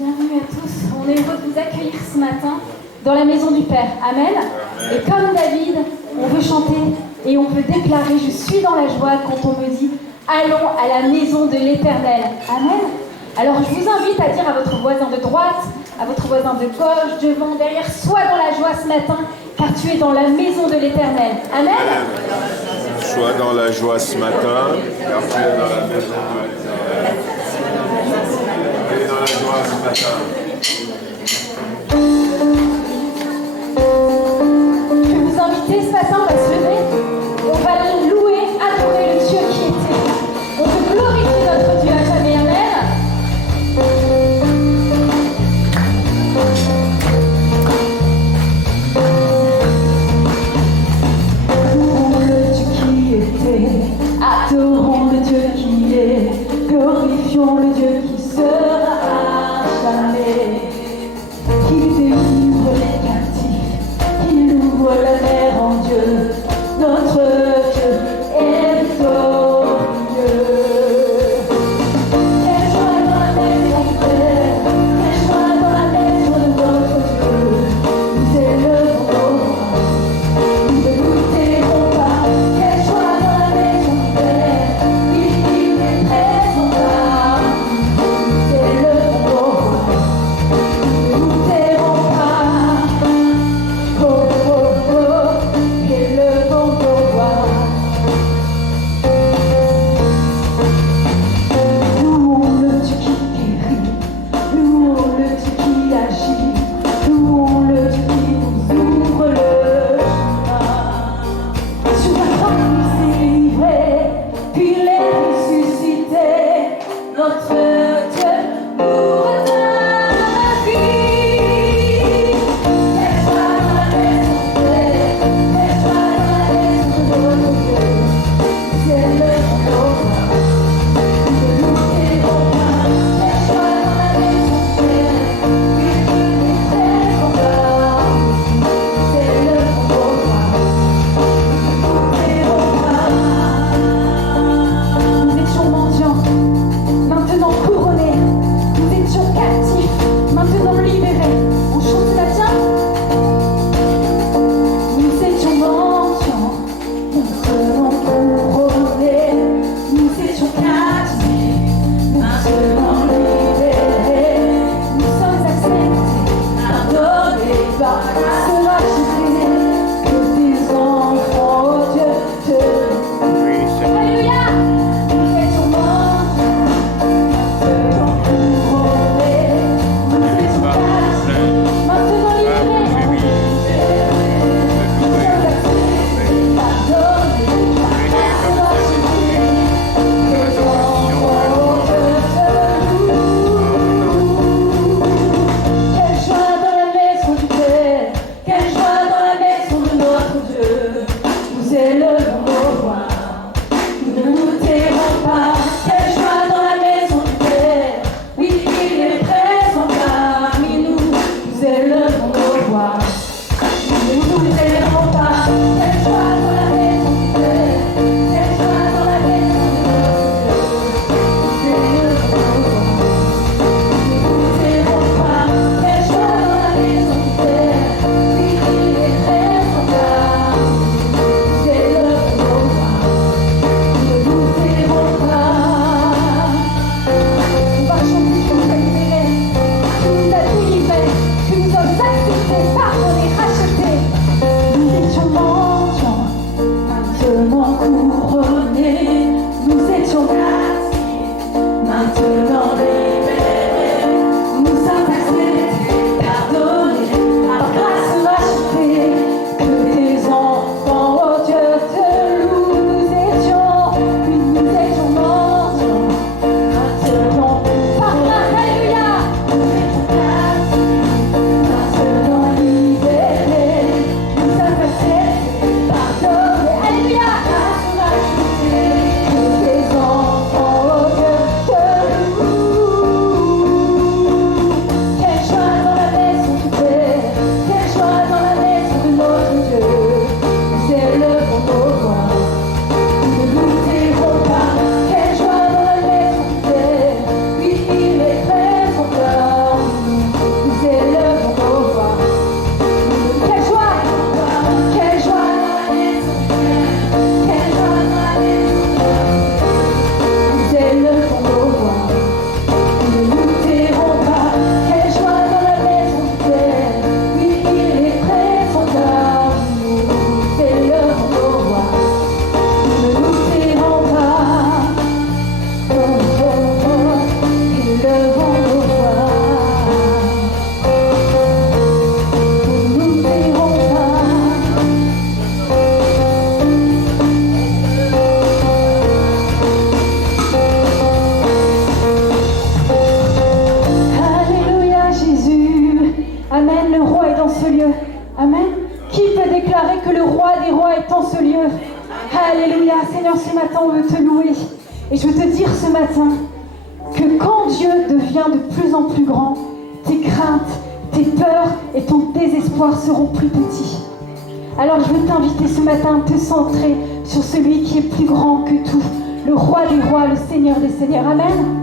Bienvenue à tous. On est heureux de vous accueillir ce matin dans la maison du Père. Amen. Et comme David, on veut chanter et on veut déclarer « Je suis dans la joie » quand on me dit « Allons à la maison de l'Éternel ». Amen. Alors je vous invite à dire à votre voisin de droite, à votre voisin de gauche, devant, derrière, sois dans la joie ce matin, car tu es dans la maison de l'Éternel. Amen. Sois dans la joie ce matin, car tu es dans la maison de l'Éternel. Tu es dans la joie ce matin. Je vais vous inviter ce matin, on va se lever, on va louer, adorer le Dieu qui était. On veut glorifier notre Dieu à jamais. Amen. Louons le Dieu qui était, adorons le Dieu qui est, glorifions le Dieu qui sera à jamais, qui délivre les captifs, qui ouvre la mer en Dieu, notre Dieu est victorieux. Quelle joie dans la maison du Père, quelle joie dans la maison de notre Dieu, nous élevons nos bras, nous ne nous tairons pas. Quelle joie dans la maison du Père, il est présent là, nous élevons nos bras, nous ne nous tairons pas. Oh, oh, oh, élevons nos voix. Louons le Dieu qui guérit, louons le Dieu qui agit, louons le Dieu qui nous ouvre le chemin. Sur la croix il s'est livré, puis il est ressuscité, notre Dieu nous redonne la vie. Quelle joie dans la maison du Père, quelle joie dans la maison de notre Dieu, nous élevons nos voix. Nous ne nous tairons pas. Quelle joie dans la maison du Père, il est présent là. Nous élevons nos voix. Nous ne nous tairons pas. Nous étions mendiants, maintenant couronnés. Nous étions captifs, maintenant libérés. On chante la tiens. Nous étions mendiants, maintenant couronnés. Nous étions captifs, maintenant libérés. Nous sommes acceptés, pardonnés par grâce rachetés. Que tes enfants, oh Dieu, te Alléluia. Nous étions mendiants, maintenant couronnés. Nous étions captifs, maintenant libérés. Nous sommes acceptés, pardonnés par grâce rachetés. Tes enfants, oh Dieu, te louent. Quelle joie dans la maison du Père, quelle joie dans la maison de notre Dieu. Nous élevons nos voix, nous ne nous tairons pas. Quelle joie dans la maison du Père, oui, il est présent parmi nous. Nous élevons nos voix, nous ne nous tairons pas. Quelle joie dans la maison du Père, quelle joie dans la maison de notre Dieu. Nous élevons nos voix, nous ne nous tairons pas. Quelle joie dans la maison du Père, oui, il est présent là. Nous élevons nos voix, nous ne nous tairons pas. On va chanter, tu nous as libérés, tu nous as délivrés, tu nous as acceptés, pardonnés, rachetés. Nous étions mendiants, maintenant couronnés. Nous étions captifs, maintenant libérés. Nous sommes acceptés, pardonnés, par grâce rachetés. Que tes enfants, oh Dieu, te louent. Nous étions mendiants, maintenant par grâce, alléluia. Nous étions captifs, maintenant libérés. Nous sommes acceptés, pardonnés, alléluia. Grâce rachetés. Que tes enfants, oh Dieu, te louent. ce matin, on veut te louer. Et je veux te dire ce matin que quand Dieu devient de plus en plus grand, tes craintes, tes peurs et ton désespoir seront plus petits. Alors je veux t'inviter ce matin à te centrer sur celui qui est plus grand que tout, le roi des rois, le Seigneur des seigneurs. Amen.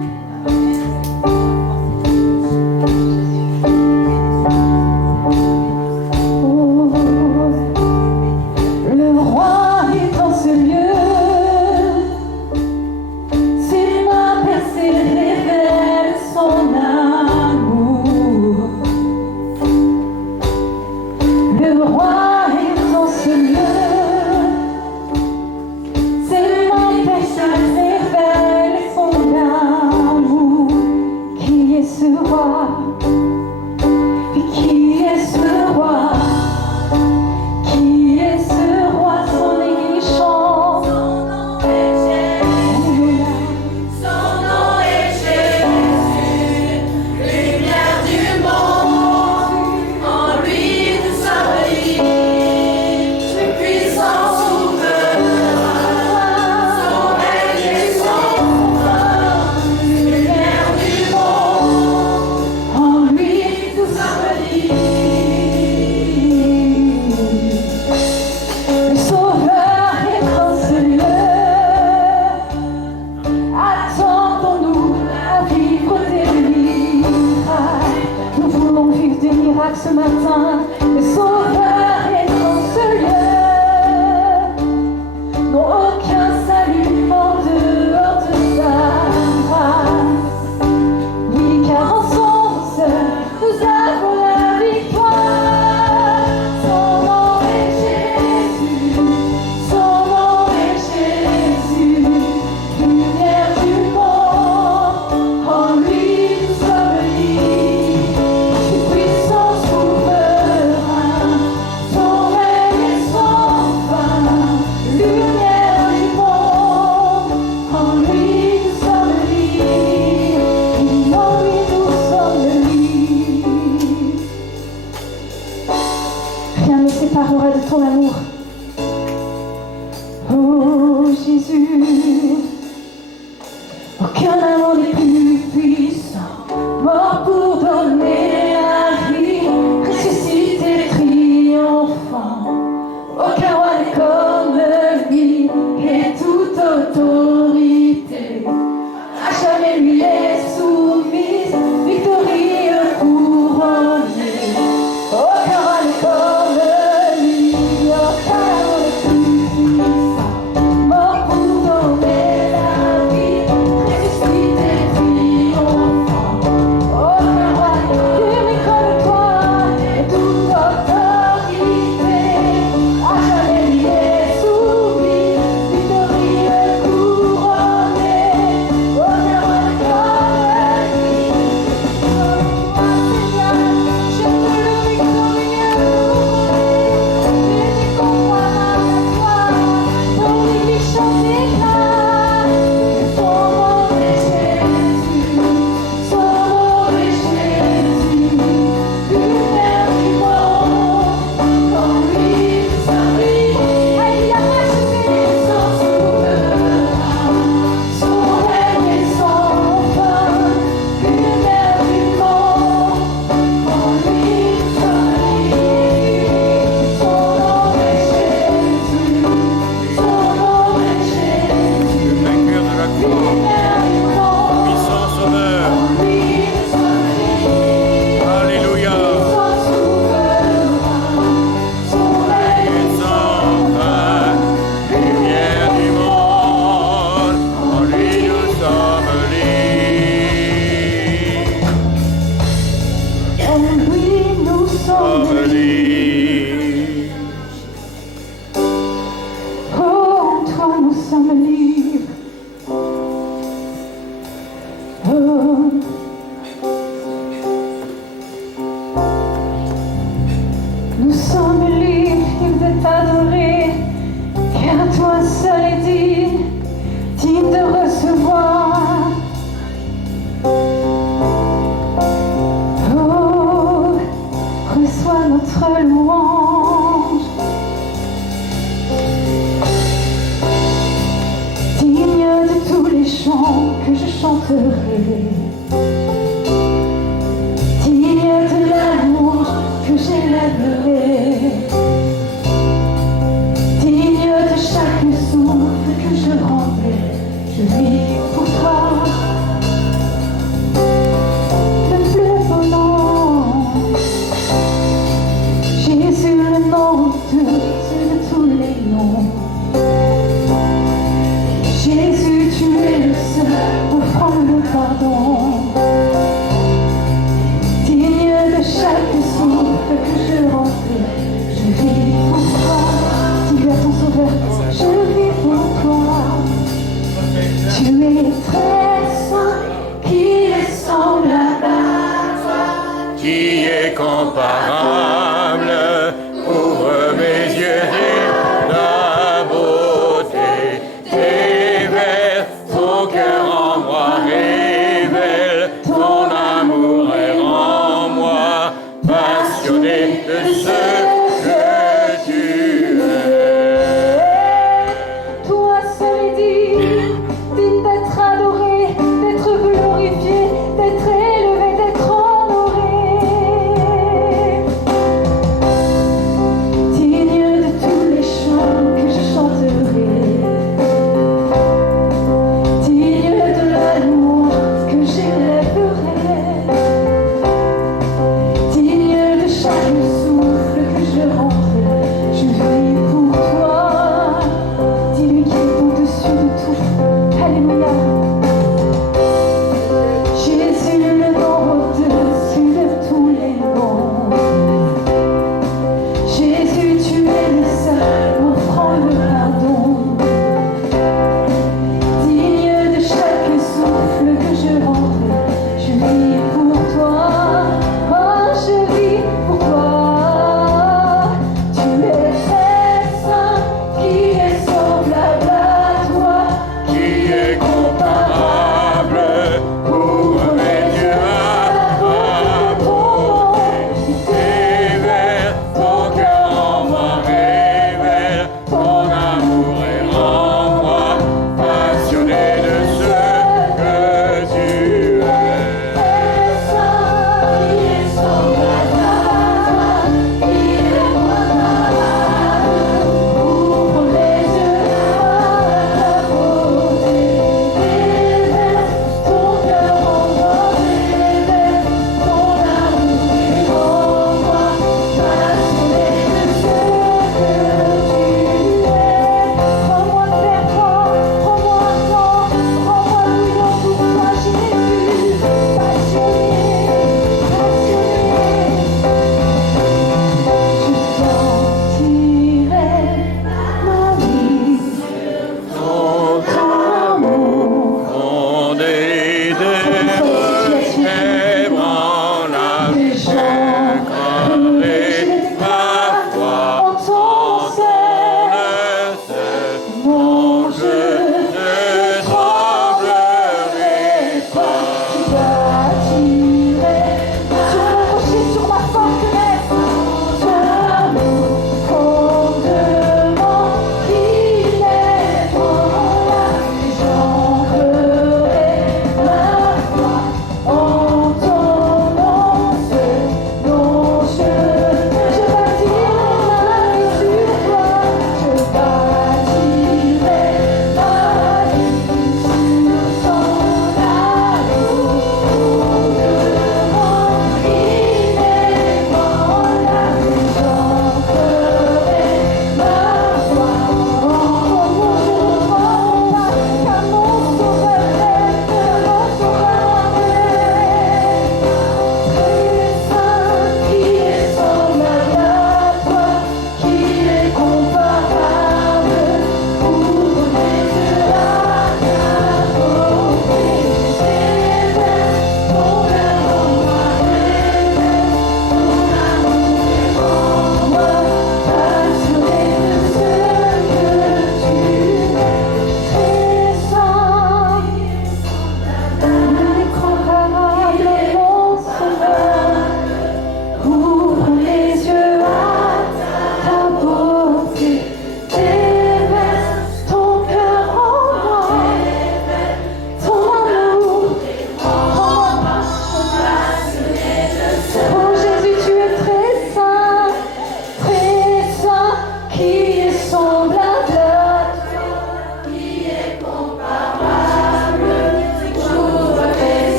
Ce matin, le Sauveur est dans ce lieu. Non, aucun salut en dehors de sa grâce. Oui, car ensemble seul, nous avons la victoire. Son nom est Jésus, son nom est Jésus, lumière du monde, en lui nous sommes libres. Séparera de ton amour. Oh Jésus, aucun amour n'est plus puissant, mort pour donner la vie, ressuscité triomphant. Aucun roi n'est comme lui, et toute autorité à jamais lui est soumise, victorieux couronné. Aucun roi n'est comme mort pour donner la vie, ressuscité triomphant. Aucun roi n'est comme toi, et toute autorité à jamais lui est soumise, victorieux couronné. Aucun roi n'est comme lui. Oh Seigneur, je te loue victorieux. Nous sommes libres, il veut t'adorer, car toi seul est digne de recevoir. Oh, reçois notre louange. chanterai, digne de la louange que j'élèverai, digne de chaque souffle que je rendrai. Je vis pour toi le plus beau nom, Jésus, le nom au-dessus de tous les noms. Jésus, tu es le seul offrant le pardon, digne de chaque souffle que je rendrai. Je vis pour toi, dis-le à ton sauveur, je vis pour toi. Tu es très saint, qui est semblable à toi, Qui est comparable, ouvre mes yeux et la beauté. Révèle ton cœur en moi, révèle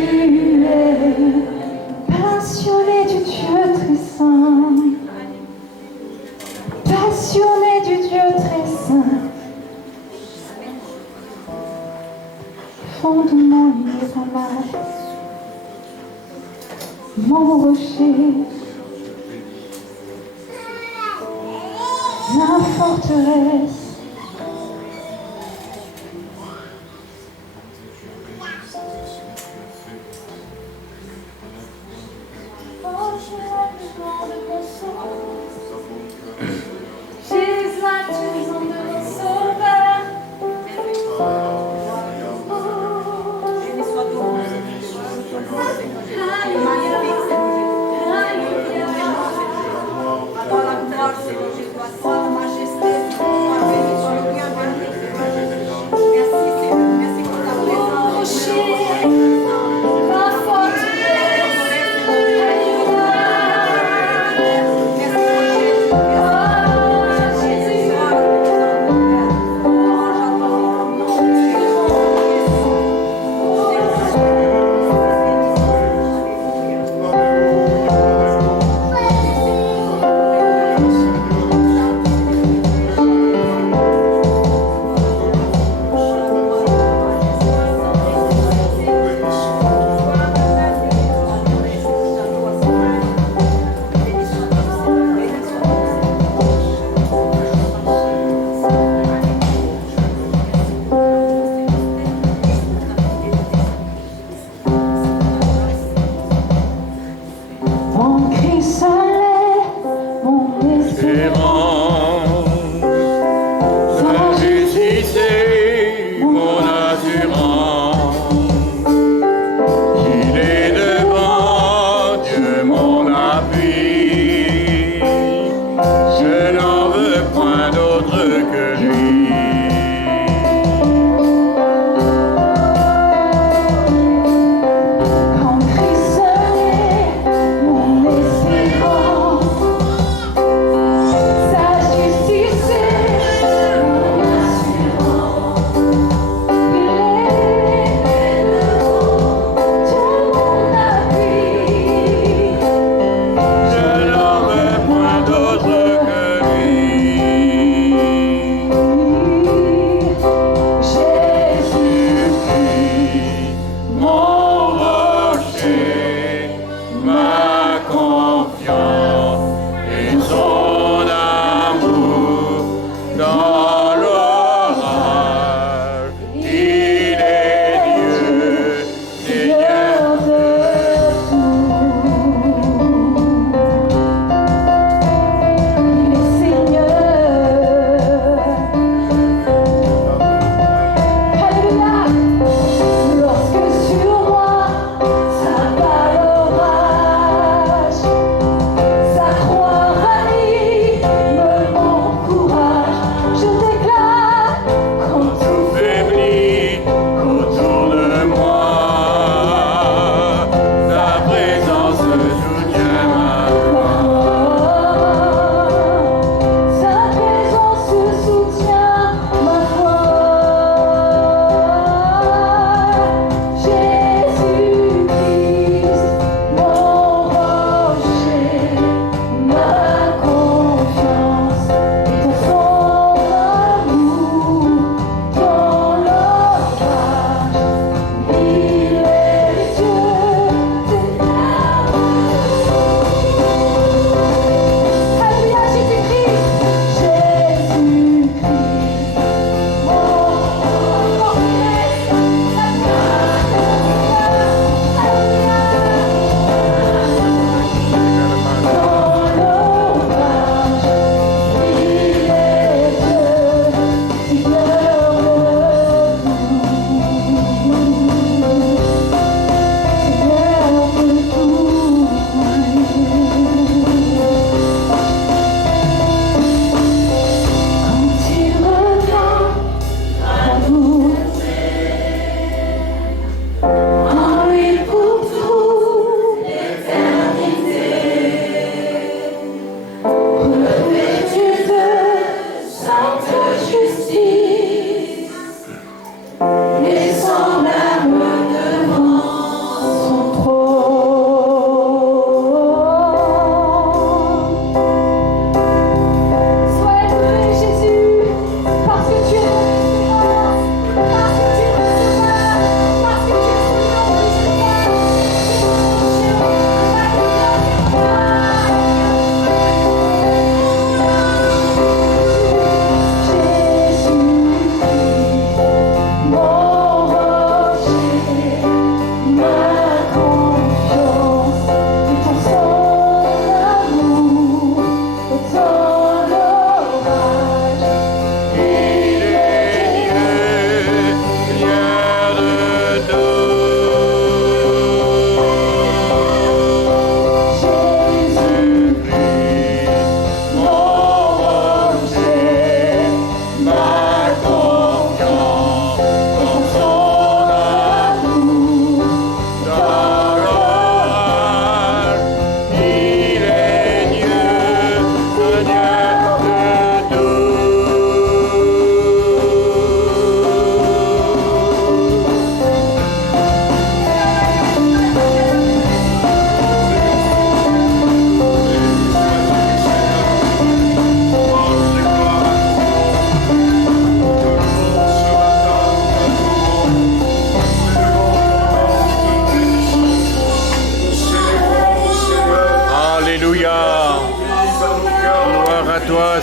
tu es, passionné du Dieu très saint, passionné du Dieu très saint, fondement inébranlable, mon rocher, ma forteresse. Jésus, là, tu es mon sauveur. Béni soit ton nom. Adore la gloire, Seigneur, je dois voir la majesté. Béni soit le bienvenu. Merci, Seigneur. Merci pour ta présence. Ma forteresse. Merci pour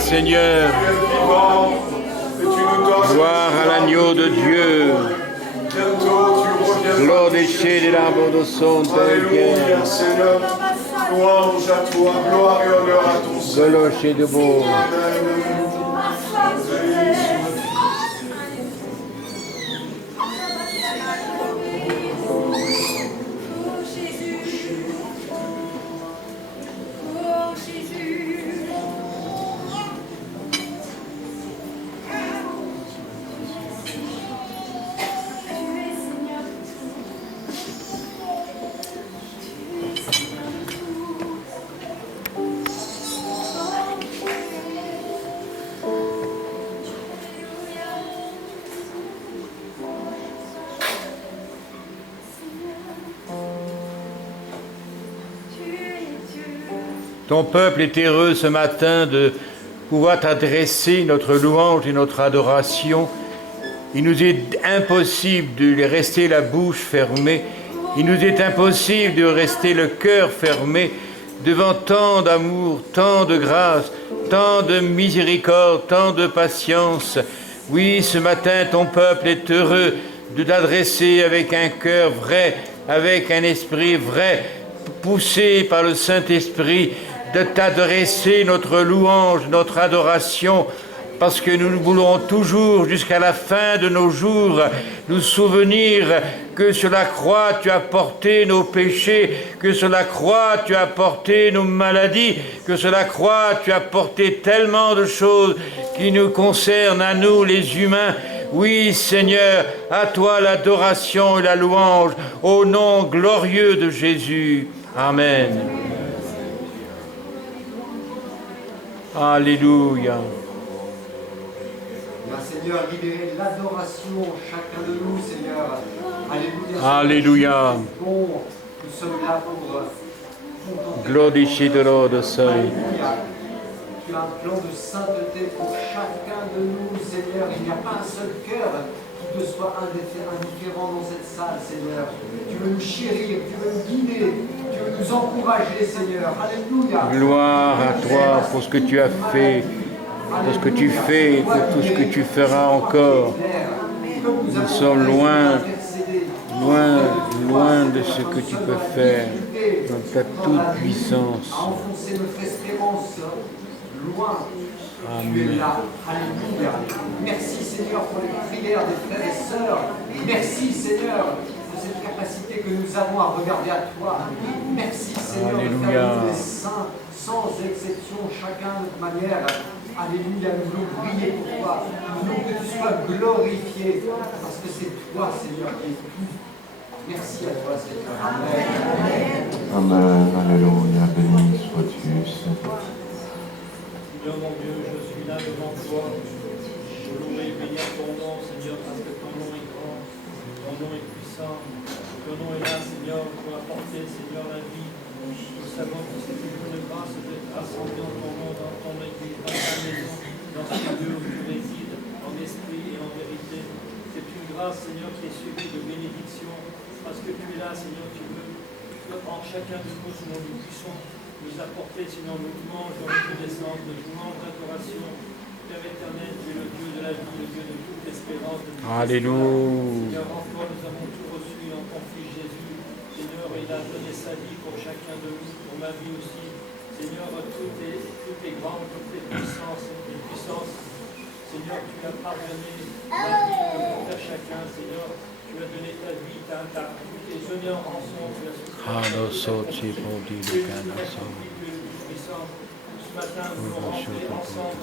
Seigneur. Tu es vivant et tu nous donnes. Gloire à l'agneau de Dieu. Bientôt tu reviendras. Glorifié de l'amour de son Alléluia, Seigneur. Louange à toi, gloire et honneur à ton Seigneur. Glorifié de bon. Ton peuple est heureux ce matin de pouvoir t'adresser notre louange et notre adoration. Il nous est impossible de rester la bouche fermée. Il nous est impossible de rester le cœur fermé devant tant d'amour, tant de grâce, tant de miséricorde, tant de patience. Oui, ce matin, ton peuple est heureux de t'adresser avec un cœur vrai, avec un esprit vrai, poussé par le Saint-Esprit, de t'adresser notre louange, notre adoration, parce que nous voulons toujours, jusqu'à la fin de nos jours, nous souvenir que sur la croix, tu as porté nos péchés, que sur la croix, tu as porté nos maladies, que sur la croix, tu as porté tellement de choses qui nous concernent à nous, les humains. Oui, Seigneur, à toi l'adoration et la louange, au nom glorieux de Jésus. Amen. Alléluia. Seigneur, libérez l'adoration, chacun de nous, Seigneur. Alléluia. Alléluia. Bon, nous sommes là pour contempler. Glorifié de l'ordre Saint. Alléluia. Tu as un plan de sainteté pour chacun de nous, Seigneur. Il n'y a pas un seul cœur qui te soit indifférent dans cette salle, Seigneur. Tu veux nous chérir, tu veux nous guider, tu veux nous encourager, Seigneur. Alléluia. Gloire à toi pour ce que tu as fait, pour ce que tu fais, pour tout ce que tu feras encore. Nous sommes loin de ce que tu peux faire dans ta toute puissance. Enfoncer notre espérance loin. Amen. Tu es là. Alléluia. Merci Seigneur pour les prières des frères et sœurs. Merci Seigneur pour cette capacité que nous avons à regarder à toi. Merci Seigneur de faire des saints sans exception, chacun de notre manière. Alléluia, nous voulons briller pour toi. Nous voulons que tu sois glorifié parce que c'est toi Seigneur qui es tout. Merci à toi Seigneur. Amen. Amen. Alléluia. Béni sois-tu, Seigneur. Seigneur mon Dieu, je suis là devant toi. Je louerai et bénir ton nom, Seigneur, parce que ton nom est grand, ton nom est puissant. Ton nom est là, Seigneur, pour apporter, Seigneur, la vie. Nous savons que c'est toujours une grâce d'être rassemblés en ton nom, dans ton église, dans ta maison, dans ce lieu où tu résides, en esprit et en vérité. C'est une grâce, Seigneur, qui est suivie de bénédiction, parce que tu es là, Seigneur, tu veux en chacun de nous, Seigneur, nous puissions nous apporter, Seigneur, nos louanges de reconnaissance, nos louanges d'adoration. Père éternel, tu es le Dieu de la vie, le Dieu de toute espérance. De toute Alléluia. Seigneur, encore nous avons tout reçu en ton Fils Jésus. Seigneur, il a donné sa vie pour chacun de nous, pour ma vie aussi. Seigneur, tout est grand, tout est puissance. Seigneur, tu as pardonné la vie pour faire chacun. Seigneur, tu as donné ta vie, tu es donné en rançon, tu as souffert. Ce matin, nous allons rentrer ensemble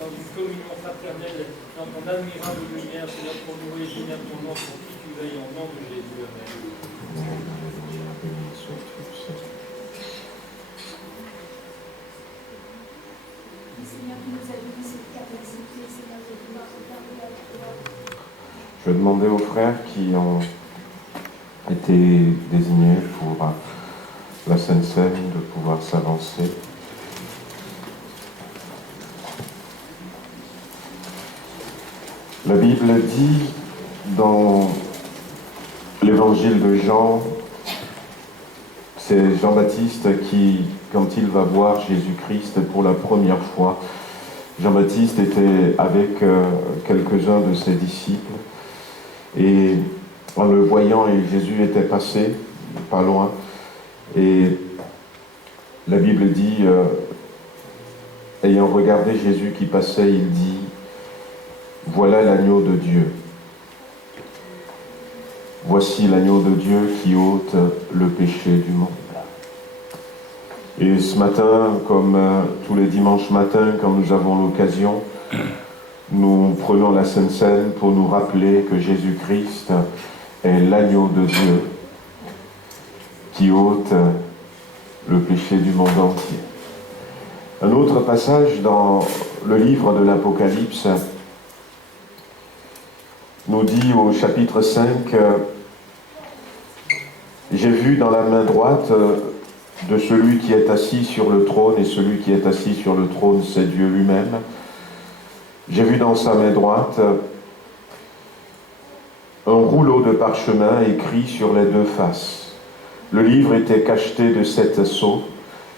dans une communion fraternelle, dans ton admirable lumière, Seigneur, pour nous réunir ton nom, pour qui tu veilles, au nom de Jésus. Amen. Je vais demander aux frères qui ont été désignés pour la Sainte Seine de pouvoir s'avancer. La Bible dit dans l'évangile de Jean, c'est Jean-Baptiste qui, quand il va voir Jésus-Christ pour la première fois, Jean-Baptiste était avec quelques-uns de ses disciples et en le voyant, Jésus était passé, pas loin, et la Bible dit, ayant regardé Jésus qui passait, il dit, « Voilà l'agneau de Dieu. Voici l'agneau de Dieu qui ôte le péché du monde. » Et ce matin, comme tous les dimanches matins, quand nous avons l'occasion, nous prenons la Sainte Seine pour nous rappeler que Jésus-Christ est l'agneau de Dieu qui ôte le péché du monde entier. Un autre passage dans le livre de l'Apocalypse nous dit au chapitre 5, « J'ai vu dans la main droite de celui qui est assis sur le trône, et celui qui est assis sur le trône, c'est Dieu lui-même. J'ai vu dans sa main droite un rouleau de parchemin écrit sur les deux faces. Le livre était cacheté de 7 sceaux,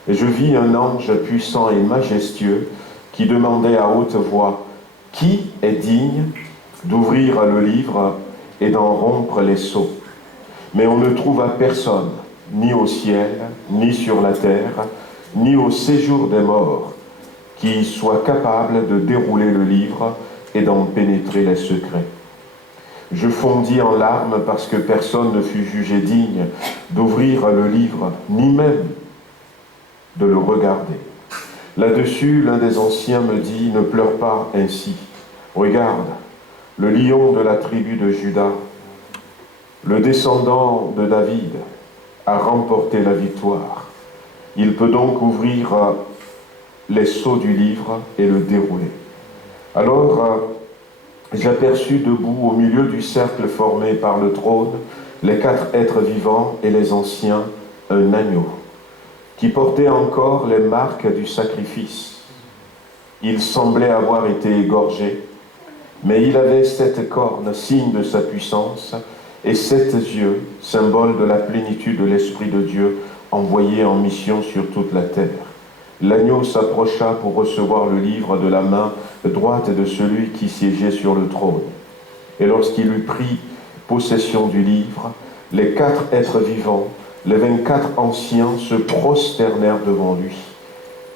et je vis un ange puissant et majestueux qui demandait à haute voix, « Qui est digne d'ouvrir le livre et d'en rompre les sceaux ?» Mais on ne trouva personne, ni au ciel, ni sur la terre, ni au séjour des morts, qui soit capable de dérouler le livre et d'en pénétrer les secrets. Je fondis en larmes parce que personne ne fut jugé digne d'ouvrir le livre, ni même de le regarder. Là-dessus, l'un des anciens me dit, « Ne pleure pas ainsi. Regarde, le lion de la tribu de Juda, le descendant de David, a remporté la victoire. Il peut donc ouvrir les sceaux du livre et le dérouler. » Alors, j'aperçus debout au milieu du cercle formé par le trône les 4 êtres vivants et les anciens, un agneau, qui portait encore les marques du sacrifice. Il semblait avoir été égorgé, mais il avait 7 cornes, signe de sa puissance, et 7 yeux, symbole de la plénitude de l'Esprit de Dieu, envoyé en mission sur toute la terre. L'agneau s'approcha pour recevoir le livre de la main droite de celui qui siégeait sur le trône. Et lorsqu'il eut pris possession du livre, les 4 êtres vivants, les 24 anciens se prosternèrent devant lui.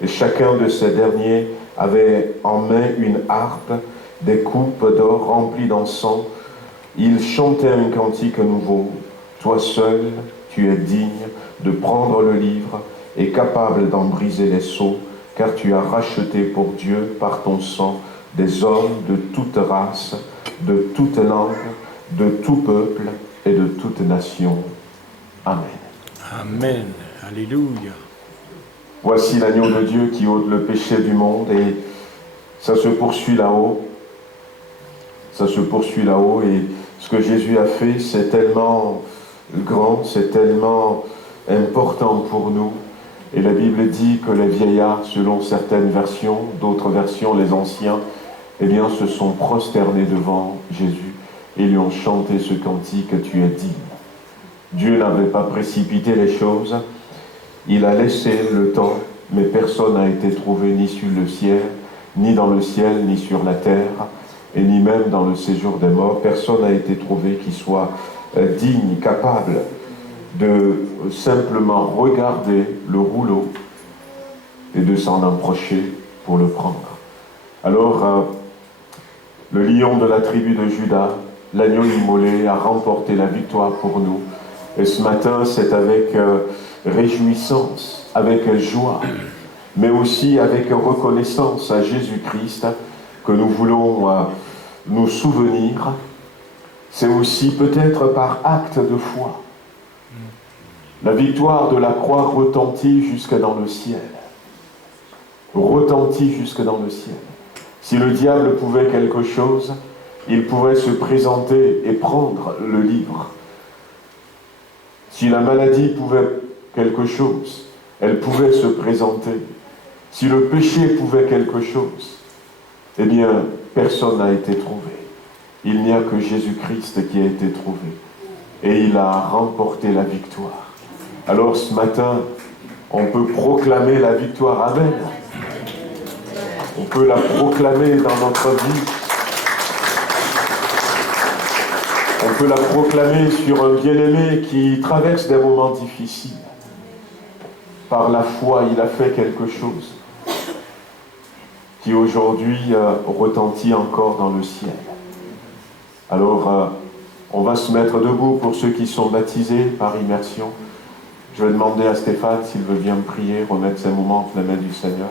Et chacun de ces derniers avait en main une harpe, des coupes d'or remplies d'encens. Il chantait un cantique nouveau. Toi seul, tu es digne de prendre le livre et capable d'en briser les sceaux, car tu as racheté pour Dieu par ton sang des hommes de toute race, de toute langue, de tout peuple et de toute nation. Amen. Amen. Alléluia. Voici l'agneau de Dieu qui ôte le péché du monde, et ça se poursuit là-haut. Ça se poursuit là-haut, et ce que Jésus a fait, c'est tellement grand, c'est tellement important pour nous. Et la Bible dit que les vieillards, selon certaines versions, d'autres versions, les anciens, eh bien, se sont prosternés devant Jésus et lui ont chanté ce cantique, « Tu es digne ». Dieu n'avait pas précipité les choses, il a laissé le temps, mais personne n'a été trouvé ni sur le ciel, ni dans le ciel, ni sur la terre, et ni même dans le séjour des morts. Personne n'a été trouvé qui soit digne, capable de simplement regarder le rouleau et de s'en approcher pour le prendre. Alors, le lion de la tribu de Juda, l'agneau immolé, a remporté la victoire pour nous. Et ce matin, c'est avec réjouissance, avec joie, mais aussi avec reconnaissance à Jésus-Christ que nous voulons nous souvenir. C'est aussi peut-être par acte de foi. La victoire de la croix retentit jusque dans le ciel. Retentit jusque dans le ciel. Si le diable pouvait quelque chose, il pouvait se présenter et prendre le livre. Si la maladie pouvait quelque chose, elle pouvait se présenter. Si le péché pouvait quelque chose, eh bien, personne n'a été trouvé. Il n'y a que Jésus-Christ qui a été trouvé. Et il a remporté la victoire. Alors ce matin, on peut proclamer la victoire. Amen. On peut la proclamer dans notre vie. On peut la proclamer sur un bien-aimé qui traverse des moments difficiles. Par la foi, il a fait quelque chose qui aujourd'hui retentit encore dans le ciel. Alors, on va se mettre debout pour ceux qui sont baptisés par immersion. Je vais demander à Stéphane s'il veut bien prier, remettre ces moments entre les mains du Seigneur.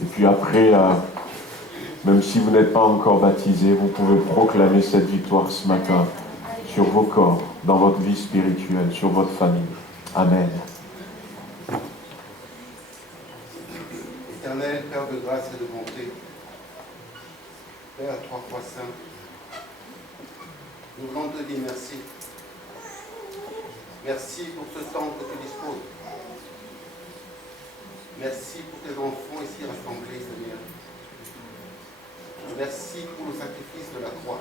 Et puis après, même si vous n'êtes pas encore baptisé, vous pouvez proclamer cette victoire ce matin sur vos corps, dans votre vie spirituelle, sur votre famille. Amen. Éternel, Père de grâce et de bonté, Père trois fois saint, nous voulons te dire merci. Merci pour ce temps que tu disposes. Merci pour tes enfants ici rassemblés, Seigneur. Merci pour le sacrifice de la croix.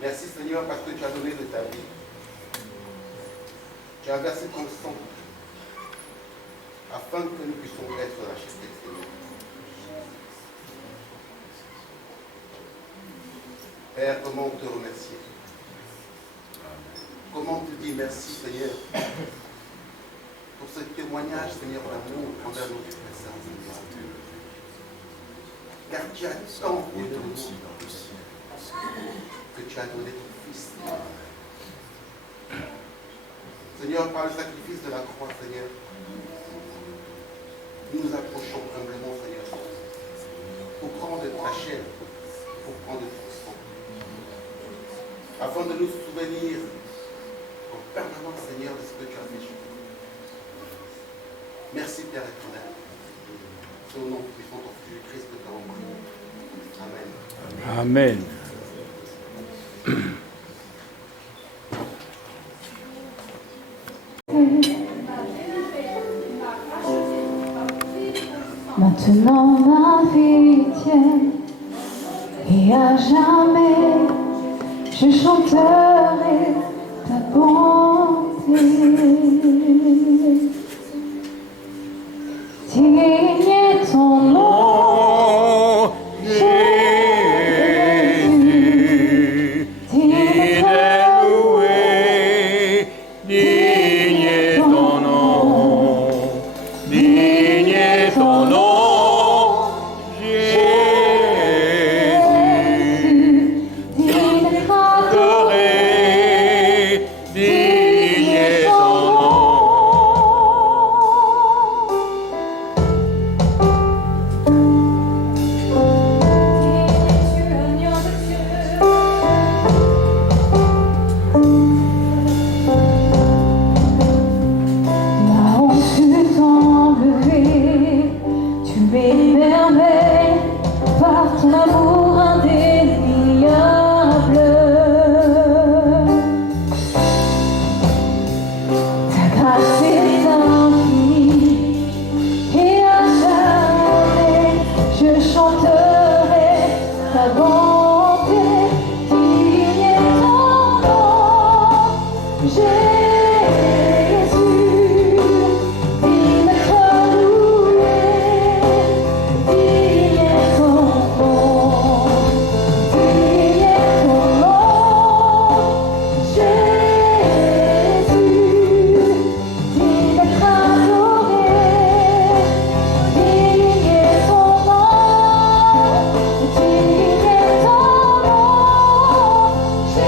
Merci, Seigneur, parce que tu as donné de ta vie. Tu as versé ton sang afin que nous puissions être rachetés, Seigneur. Père, comment te remercier? Comment te dire merci, Seigneur, pour ce témoignage, Seigneur, d'amour envers notre frère, Seigneur. Car tu as tant aimé le monde que tu as donné ton Fils. Seigneur, par le sacrifice de la croix, Seigneur, nous nous approchons humblement, Seigneur, pour prendre ta chair, pour prendre ton sang, afin de nous souvenir en permanence, Seigneur, de ce que tu as fait chez nous. Merci, Père éternel. C'est au nom puissant de ton Fils Christ que nous avons prié. Amen. Amen. Maintenant ma vie tienne et à jamais je chanterai ta bonté. Digne est ton nom, Jésus, digne est loué, digne est ton nom, digne est ton nom, Jésus, digne est adoré, digne est ton nom. La honte fut enlevée, tu es merveille par ton amour indéniable. Ta grâce est infinie et à jamais je chanterai ta bonté. Digne est ton nom, Jésus, digne d'être loué, digne est ton nom, digne est ton nom, Jésus, digne d'être adoré, digne est ton nom, digne est ton nom, Jésus.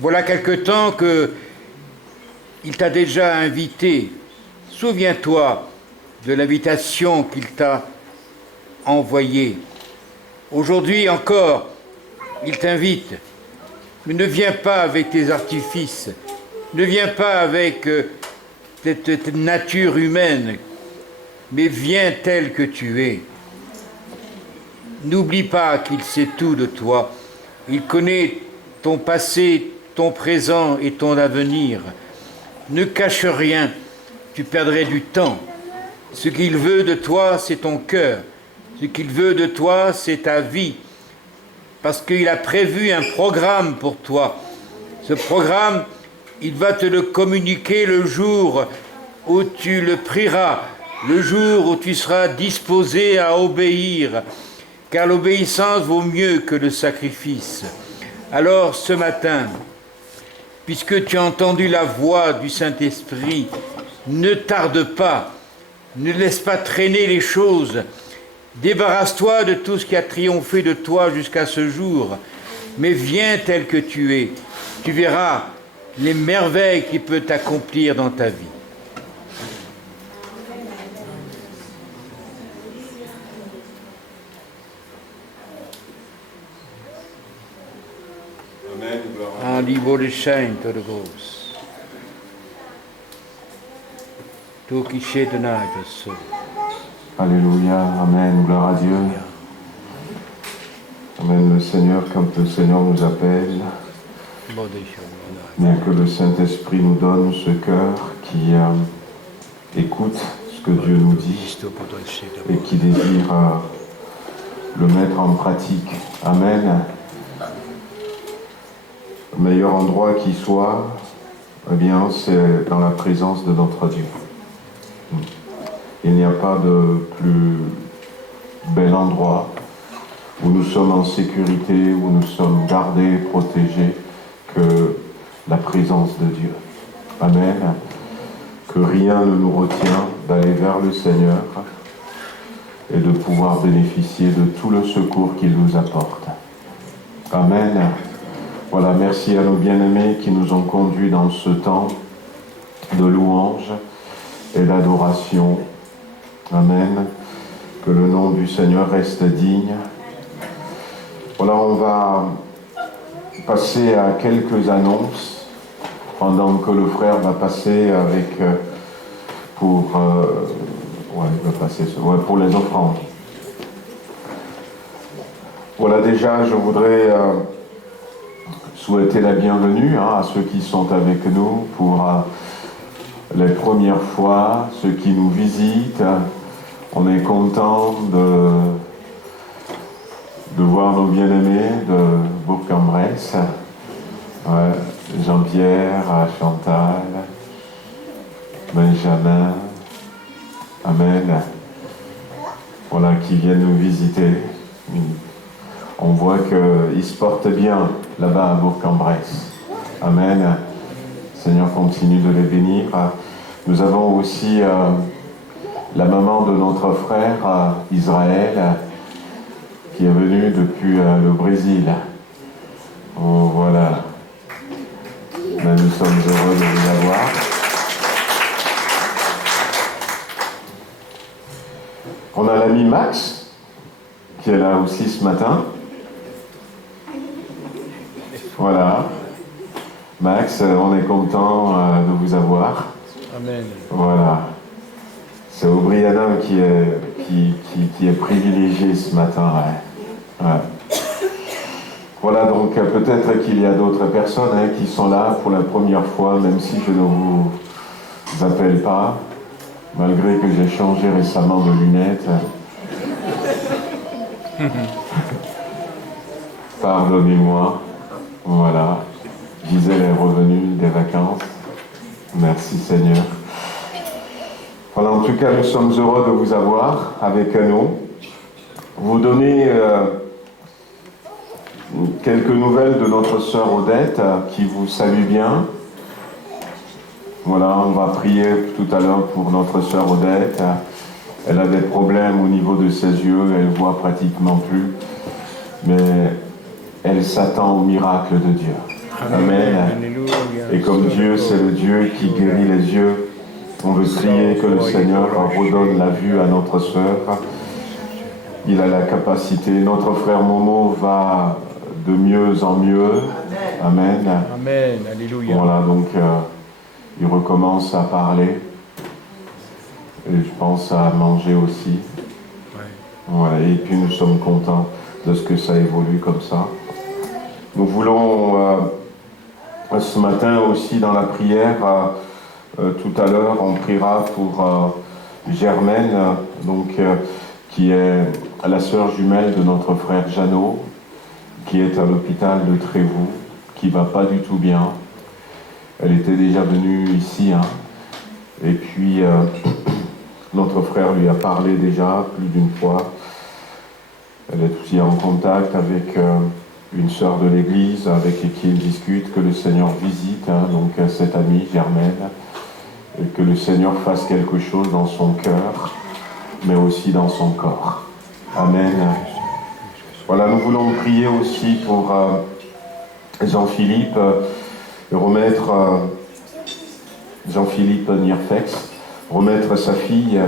Voilà quelque temps que il t'a déjà invité. Souviens-toi de l'invitation qu'il t'a envoyée. Aujourd'hui encore, il t'invite. Mais ne viens pas avec tes artifices. Ne viens pas avec cette nature humaine, mais viens tel que tu es. N'oublie pas qu'il sait tout de toi. Il connaît ton passé, ton présent et ton avenir. Ne cache rien, tu perdrais du temps. Ce qu'il veut de toi, c'est ton cœur. Ce qu'il veut de toi, c'est ta vie. Parce qu'il a prévu un programme pour toi. Ce programme, il va te le communiquer le jour où tu le prieras, le jour où tu seras disposé à obéir, car l'obéissance vaut mieux que le sacrifice. Alors ce matin, puisque tu as entendu la voix du Saint-Esprit, ne tarde pas, ne laisse pas traîner les choses. Débarrasse-toi de tout ce qui a triomphé de toi jusqu'à ce jour, mais viens tel que tu es. Tu verras les merveilles qui peuvent t'accomplir dans ta vie. Amen. Gloire à En livre Sainte de Gauss. Tout qui chez de naïve Alléluia, Amen, gloire à Dieu. Amen, le Seigneur, quand le Seigneur nous appelle, bien que le Saint-Esprit nous donne ce cœur qui écoute ce que Dieu nous dit et qui désire le mettre en pratique. Amen. Le meilleur endroit qui soit, eh bien, c'est dans la présence de notre Dieu. Il n'y a pas de plus bel endroit où nous sommes en sécurité, où nous sommes gardés, protégés, que la présence de Dieu. Amen. Que rien ne nous retient d'aller vers le Seigneur et de pouvoir bénéficier de tout le secours qu'il nous apporte. Amen. Voilà, merci à nos bien-aimés qui nous ont conduits dans ce temps de louange et d'adoration. Amen. Que le nom du Seigneur reste digne. Voilà, on va passer à quelques annonces pendant que le frère va passer avec pour les offrandes. Voilà, déjà, je voudrais souhaiter la bienvenue à ceux qui sont avec nous pour les premières fois, ceux qui nous visitent. On est content de voir nos bien-aimés de Bourg-en-Bresse, Jean-Pierre, Chantal, Benjamin, Amen, voilà, qui viennent nous visiter. On voit qu'ils se portent bien là-bas à Bourg-en-Bresse. Amen. Seigneur, continue de les bénir. Nous avons aussi la maman de notre frère Israël qui est venue depuis le Brésil. Oh, voilà. Là, nous sommes heureux de vous avoir. On a l'ami Max qui est là aussi ce matin. Voilà. Max, on est content de vous avoir. Amen. Voilà. C'est Aubriana qui est privilégié ce matin. Ouais. Voilà, donc peut-être qu'il y a d'autres personnes qui sont là pour la première fois, même si je ne vous appelle pas, malgré que j'ai changé récemment de lunettes. Pardonnez-moi. Voilà. Gisèle est revenue des vacances. Merci Seigneur. Voilà, en tout cas, nous sommes heureux de vous avoir avec nous. vous donner quelques nouvelles de notre sœur Odette qui vous salue bien. Voilà, on va prier tout à l'heure pour notre sœur Odette. Elle a des problèmes au niveau de ses yeux, elle voit pratiquement plus, mais elle s'attend au miracle de Dieu. Amen. Et comme Dieu, c'est le Dieu qui guérit les yeux, on veut prier que le Seigneur redonne la vue à notre sœur. Il a la capacité. Notre frère Momo va de mieux en mieux. Amen. Amen. Alléluia. Voilà, donc il recommence à parler. Et je pense à manger aussi. Voilà, et puis nous sommes contents de ce que ça évolue comme ça. Nous voulons ce matin aussi dans la prière, tout à l'heure, on priera pour Germaine, donc, qui est la sœur jumelle de notre frère Jeannot, qui est à l'hôpital de Trévoux, qui ne va pas du tout bien. Elle était déjà venue ici, hein, et puis notre frère lui a parlé déjà plus d'une fois. Elle est aussi en contact avec une sœur de l'église avec qui il discute, que le Seigneur visite, hein, donc cette amie Germaine, et que le Seigneur fasse quelque chose dans son cœur, mais aussi dans son corps. Amen. Voilà, nous voulons prier aussi pour Jean-Philippe, remettre Jean-Philippe Nirfex, remettre sa fille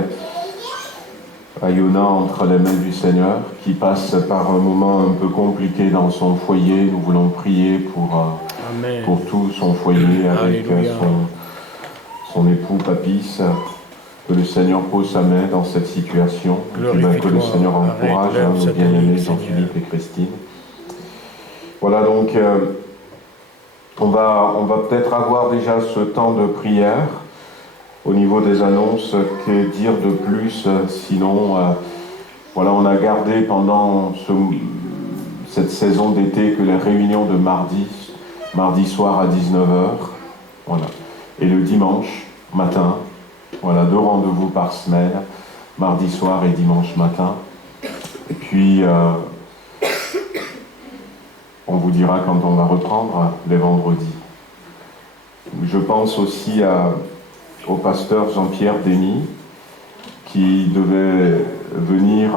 Ayona entre les mains du Seigneur, qui passe par un moment un peu compliqué dans son foyer. Nous voulons prier pour tout son foyer avec son époux Papis, que le Seigneur pose sa main dans cette situation, que le Seigneur encourage nos bien-aimés Jean-Philippe et Christine. Voilà, donc on va peut-être avoir déjà ce temps de prière. Au niveau des annonces, que dire de plus? Sinon, voilà, on a gardé pendant cette saison d'été que les réunions de mardi soir à 19h, voilà, et le dimanche matin, voilà, 2 rendez-vous par semaine, mardi soir et dimanche matin. Et puis, on vous dira quand on va reprendre les vendredis. Je pense aussi au pasteur Jean-Pierre Denis, qui devait venir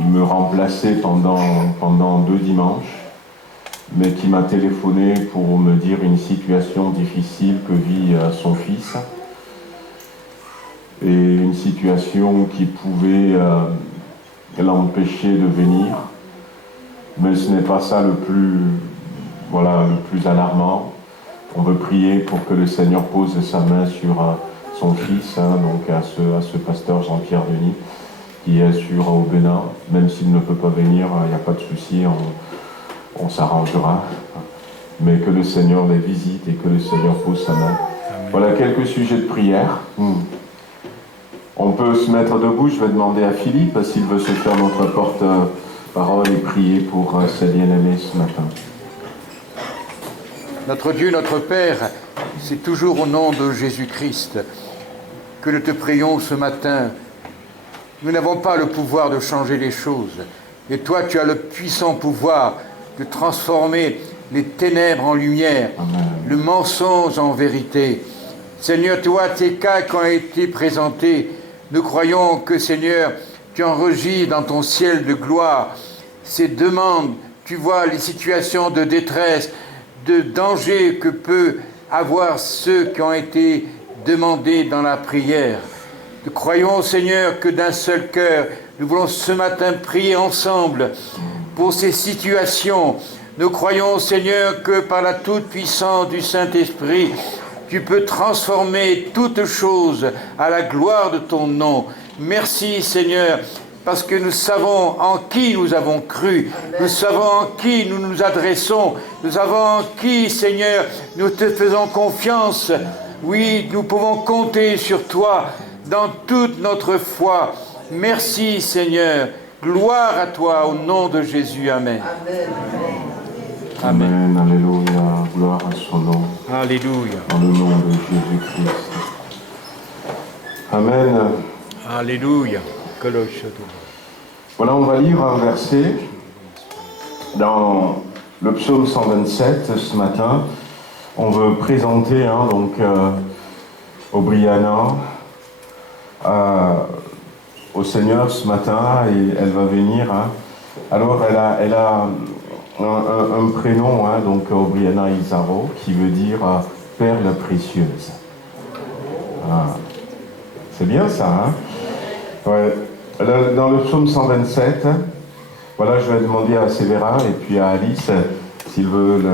me remplacer pendant 2 dimanches, mais qui m'a téléphoné pour me dire une situation difficile que vit son fils, et une situation qui pouvait l'empêcher de venir, mais ce n'est pas ça le plus alarmant. On veut prier pour que le Seigneur pose sa main sur son fils, hein, donc à ce pasteur Jean-Pierre Denis, qui est au Bénin. Même s'il ne peut pas venir, il n'y a pas de souci, on s'arrangera. Mais que le Seigneur les visite et que le Seigneur pose sa main. Amen. Voilà quelques sujets de prière. On peut se mettre debout. Je vais demander à Philippe s'il veut se faire notre porte-parole et prier pour ses bien-aimés ce matin. Notre Dieu, notre Père, c'est toujours au nom de Jésus-Christ que nous te prions ce matin. Nous n'avons pas le pouvoir de changer les choses. Et toi, tu as le puissant pouvoir de transformer les ténèbres en lumière, Amen. Le mensonge en vérité. Seigneur, tu vois tes cas qui ont été présentés. Nous croyons que, Seigneur, tu enregistres dans ton ciel de gloire ces demandes. Tu vois les situations de détresse, de danger que peut avoir ceux qui ont été demandés dans la prière. Nous croyons, Seigneur, que d'un seul cœur, nous voulons ce matin prier ensemble pour ces situations. Nous croyons, Seigneur, que par la toute-puissance du Saint-Esprit, tu peux transformer toutes choses à la gloire de ton nom. Merci, Seigneur, parce que nous savons en qui nous avons cru, nous savons en qui nous nous adressons, nous savons en qui, Seigneur, nous te faisons confiance. Oui, nous pouvons compter sur toi dans toute notre foi. Merci, Seigneur. Gloire à toi, au nom de Jésus. Amen. Amen. Amen. Alléluia. Gloire à son nom. Alléluia. Dans le nom de Jésus-Christ. Amen. Alléluia. Voilà, on va lire un verset dans le psaume 127 ce matin. On veut présenter Aubriana au Seigneur ce matin et elle va venir. Alors elle a un prénom, Aubriana Isaro, qui veut dire perle précieuse. C'est bien ça, Ouais. Dans le psaume 127, voilà, je vais demander à Sévérin et puis à Alice s'ils veulent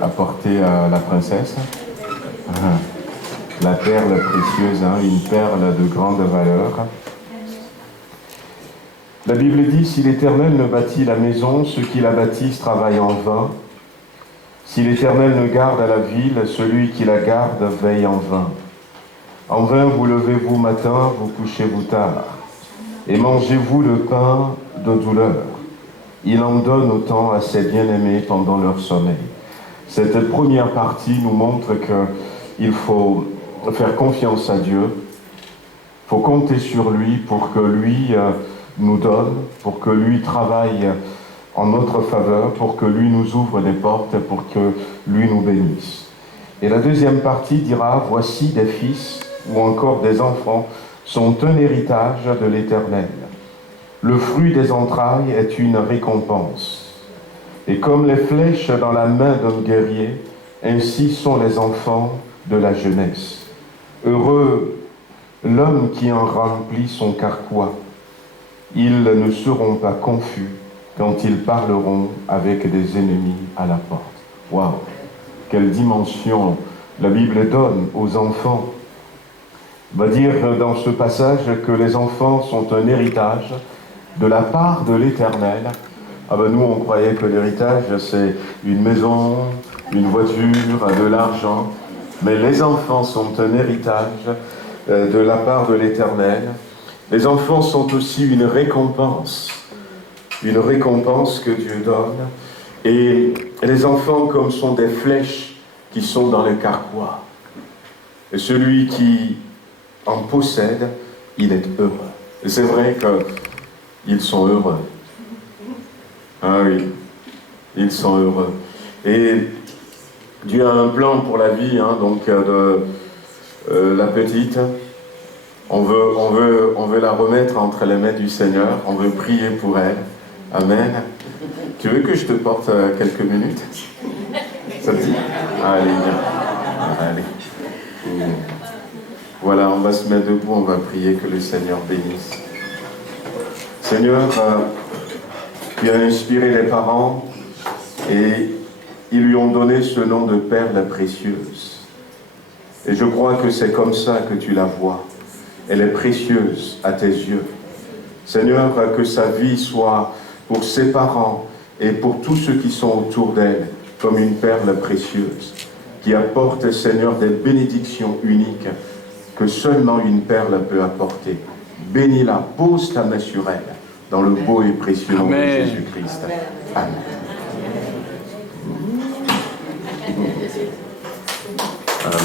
apporter à la princesse. La perle précieuse, une perle de grande valeur. La Bible dit, si l'Éternel ne bâtit la maison, ceux qui la bâtissent travaillent en vain. Si l'Éternel ne garde la ville, celui qui la garde veille en vain. En vain vous levez-vous matin, vous couchez-vous tard, et mangez-vous le pain de douleur. Il en donne autant à ses bien-aimés pendant leur sommeil. Cette première partie nous montre qu'il faut faire confiance à Dieu, il faut compter sur lui pour que lui nous donne, pour que lui travaille en notre faveur, pour que lui nous ouvre des portes, pour que lui nous bénisse. Et la deuxième partie dira, voici des fils ou encore des enfants sont un héritage de l'Éternel. Le fruit des entrailles est une récompense. Et comme les flèches dans la main d'un guerrier, ainsi sont les enfants de la jeunesse. Heureux l'homme qui en remplit son carquois. Ils ne seront pas confus quand ils parleront avec des ennemis à la porte. Waouh! Quelle dimension la Bible donne aux enfants. On va dire dans ce passage que les enfants sont un héritage de la part de l'Éternel. Nous on croyait que l'héritage c'est une maison, une voiture, de l'argent, mais les enfants sont un héritage de la part de l'Éternel. Les enfants sont aussi une récompense que Dieu donne. Et les enfants comme sont des flèches qui sont dans le carquois. Et celui qui en possède, il est heureux. Et c'est vrai qu'ils sont heureux. Ah oui, ils sont heureux. Et Dieu a un plan pour la vie, de la petite. On veut la remettre entre les mains du Seigneur. On veut prier pour elle. Amen. Tu veux que je te porte quelques minutes? Ça te dit? Allez, viens. Allez. Voilà, on va se mettre debout, on va prier que le Seigneur bénisse. Seigneur, tu as inspiré les parents et ils lui ont donné ce nom de perle précieuse. Et je crois que c'est comme ça que tu la vois. Elle est précieuse à tes yeux. Seigneur, que sa vie soit pour ses parents et pour tous ceux qui sont autour d'elle comme une perle précieuse qui apporte, Seigneur, des bénédictions uniques que seulement une perle peut apporter. Bénis-la, pose ta main sur elle, dans le beau et précieux nom de Jésus-Christ. Amen. Amen. Amen.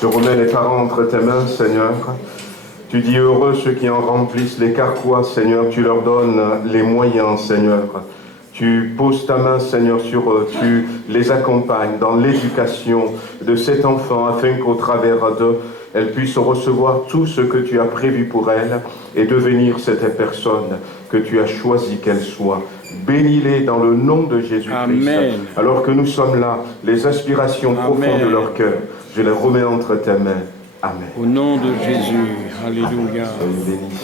Je remets les parents entre tes mains, Seigneur. Tu dis heureux ceux qui en remplissent les carquois, Seigneur. Tu leur donnes les moyens, Seigneur. Tu poses ta main, Seigneur, sur eux. Tu les accompagnes dans l'éducation de cet enfant afin qu'au travers d'eux, elle puisse recevoir tout ce que tu as prévu pour elle et devenir cette personne que tu as choisi qu'elle soit. Bénis-les dans le nom de Jésus-Christ. Amen. Alors que nous sommes là, les aspirations profondes de leur cœur, je les remets entre tes mains. Amen. Au nom de Jésus. Alléluia. Soyez bénis.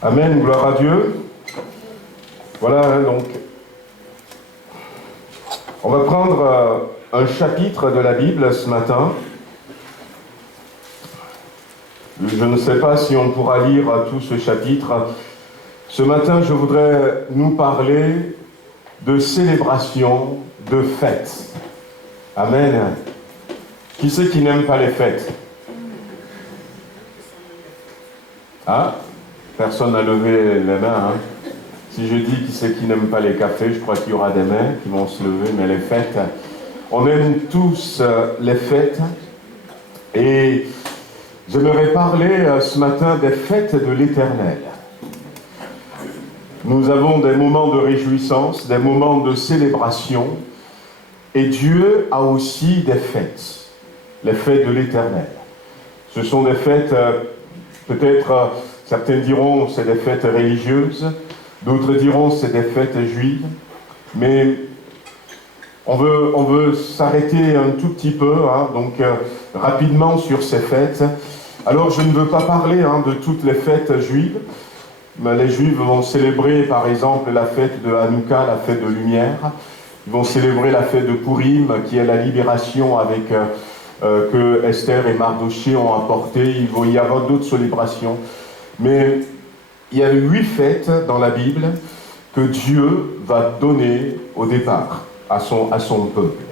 Amen, gloire à Dieu. Voilà, donc, on va prendre un chapitre de la Bible ce matin. Je ne sais pas si on pourra lire tout ce chapitre. Ce matin, je voudrais nous parler de célébration, de fête. Amen. Qui c'est qui n'aime pas les fêtes? Hein? Personne n'a levé les mains. Hein. Si je dis qui c'est qui n'aime pas les cafés, je crois qu'il y aura des mains qui vont se lever, mais les fêtes, on aime tous les fêtes. Et j'aimerais parler ce matin des fêtes de l'Éternel. Nous avons des moments de réjouissance, des moments de célébration, et Dieu a aussi des fêtes, les fêtes de l'Éternel. Ce sont des fêtes, peut-être certains diront c'est des fêtes religieuses, d'autres diront c'est des fêtes juives, mais on veut s'arrêter un tout petit peu, hein, donc rapidement sur ces fêtes. Alors je ne veux pas parler de toutes les fêtes juives. Mais les Juifs vont célébrer par exemple la fête de Hanouka, la fête de lumière. Ils vont célébrer la fête de Purim, qui est la libération avec que Esther et Mardoché ont apporté. Il va y avoir d'autres célébrations. Mais il y a 8 fêtes dans la Bible que Dieu va donner au départ à son peuple.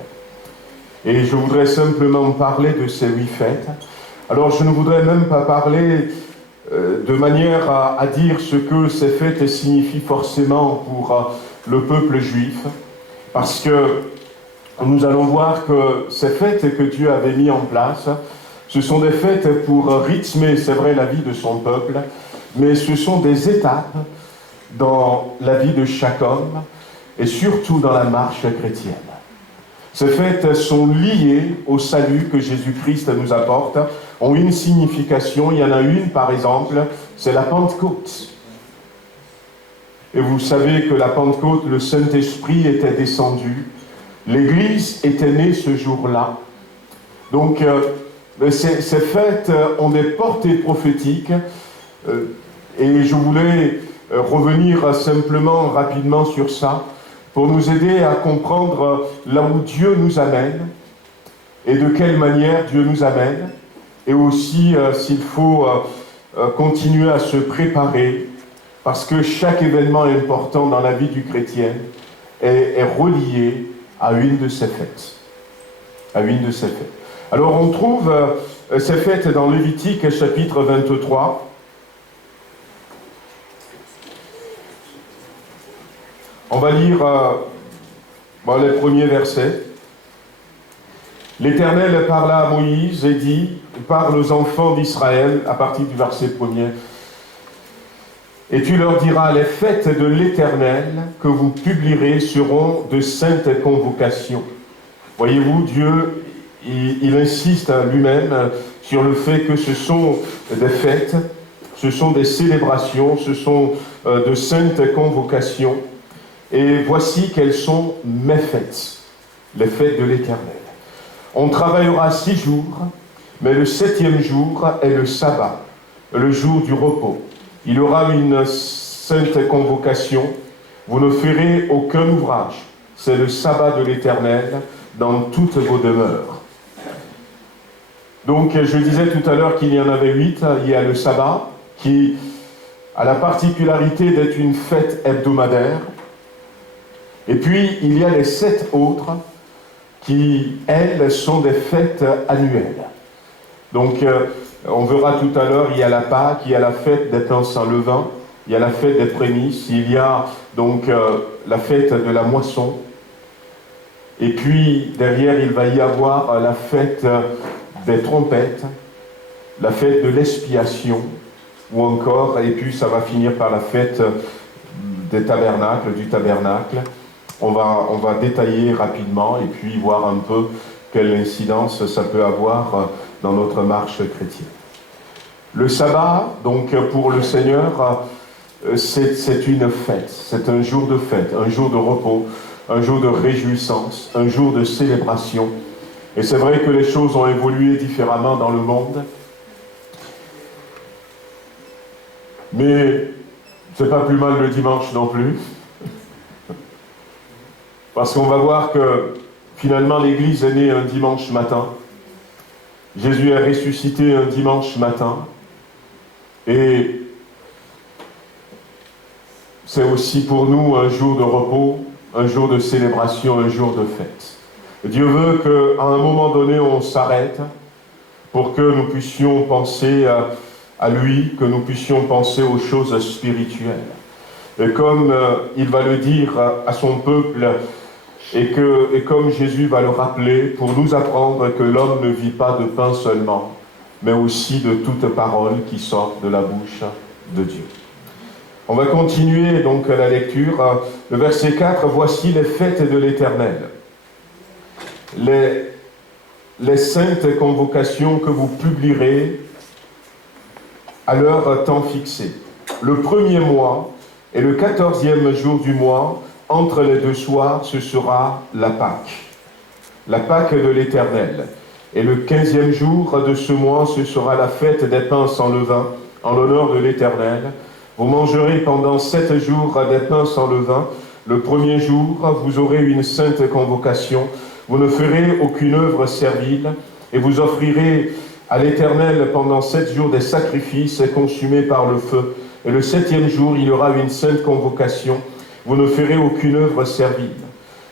Et je voudrais simplement parler de ces 8 fêtes. Alors je ne voudrais même pas parler de manière à dire ce que ces fêtes signifient forcément pour le peuple juif, parce que nous allons voir que ces fêtes que Dieu avait mis en place, ce sont des fêtes pour rythmer, c'est vrai, la vie de son peuple, mais ce sont des étapes dans la vie de chaque homme, et surtout dans la marche chrétienne. Ces fêtes sont liées au salut que Jésus-Christ nous apporte, ont une signification. Il y en a une, par exemple, c'est la Pentecôte. Et vous savez que la Pentecôte, le Saint-Esprit était descendu, l'Église était née ce jour-là. Donc, ces fêtes ont des portées prophétiques, et je voulais revenir simplement rapidement sur ça, pour nous aider à comprendre là où Dieu nous amène, et de quelle manière Dieu nous amène, et aussi s'il faut continuer à se préparer, parce que chaque événement important dans la vie du chrétien est relié à une de ces fêtes. À une de ces fêtes. Alors on trouve ces fêtes dans Lévitique chapitre 23. On va lire les premiers versets. L'Éternel parla à Moïse et dit, parle aux enfants d'Israël, à partir du verset 1er. Et tu leur diras, les fêtes de l'Éternel que vous publierez seront de saintes convocations. Voyez-vous, Dieu, il insiste lui-même sur le fait que ce sont des fêtes, ce sont des célébrations, ce sont de saintes convocations. Et voici quelles sont mes fêtes, les fêtes de l'Éternel. On travaillera 6 jours, mais le 7e jour est le sabbat, le jour du repos. Il y aura une sainte convocation. Vous ne ferez aucun ouvrage. C'est le sabbat de l'Éternel dans toutes vos demeures. Donc, je disais tout à l'heure qu'il y en avait 8. Il y a le sabbat, qui a la particularité d'être une fête hebdomadaire. Et puis, il y a les 7 autres qui, elles, sont des fêtes annuelles. Donc, on verra tout à l'heure, il y a la Pâque, il y a la fête des pains sans levain, il y a la fête des prémices, il y a donc la fête de la moisson. Et puis, derrière, il va y avoir la fête des trompettes, la fête de l'expiation, ou encore, et puis ça va finir par la fête des tabernacles, du tabernacle. On va détailler rapidement et puis voir un peu quelle incidence ça peut avoir dans notre marche chrétienne. Le sabbat, donc pour le Seigneur, c'est une fête, c'est un jour de fête, un jour de repos, un jour de réjouissance, un jour de célébration. Et c'est vrai que les choses ont évolué différemment dans le monde, mais c'est pas plus mal le dimanche non plus. Parce qu'on va voir que finalement l'Église est née un dimanche matin. Jésus est ressuscité un dimanche matin. Et c'est aussi pour nous un jour de repos, un jour de célébration, un jour de fête. Dieu veut qu'à un moment donné on s'arrête pour que nous puissions penser à lui, que nous puissions penser aux choses spirituelles. Et comme il va le dire à son peuple, et comme Jésus va le rappeler, pour nous apprendre que l'homme ne vit pas de pain seulement, mais aussi de toute parole qui sort de la bouche de Dieu. On va continuer donc la lecture. Le verset 4, « Voici les fêtes de l'Éternel, les saintes convocations que vous publierez à leur temps fixé. Le premier mois et le 14e jour du mois, entre les deux soirs, ce sera la Pâque de l'Éternel. Et le 15e jour de ce mois, ce sera la fête des pains sans levain, en l'honneur de l'Éternel. Vous mangerez pendant 7 jours des pains sans levain. Le premier jour, vous aurez une sainte convocation. Vous ne ferez aucune œuvre servile, et vous offrirez à l'Éternel pendant 7 jours des sacrifices consumés par le feu. Et le 7e jour, il y aura une sainte convocation. Vous ne ferez aucune œuvre servile.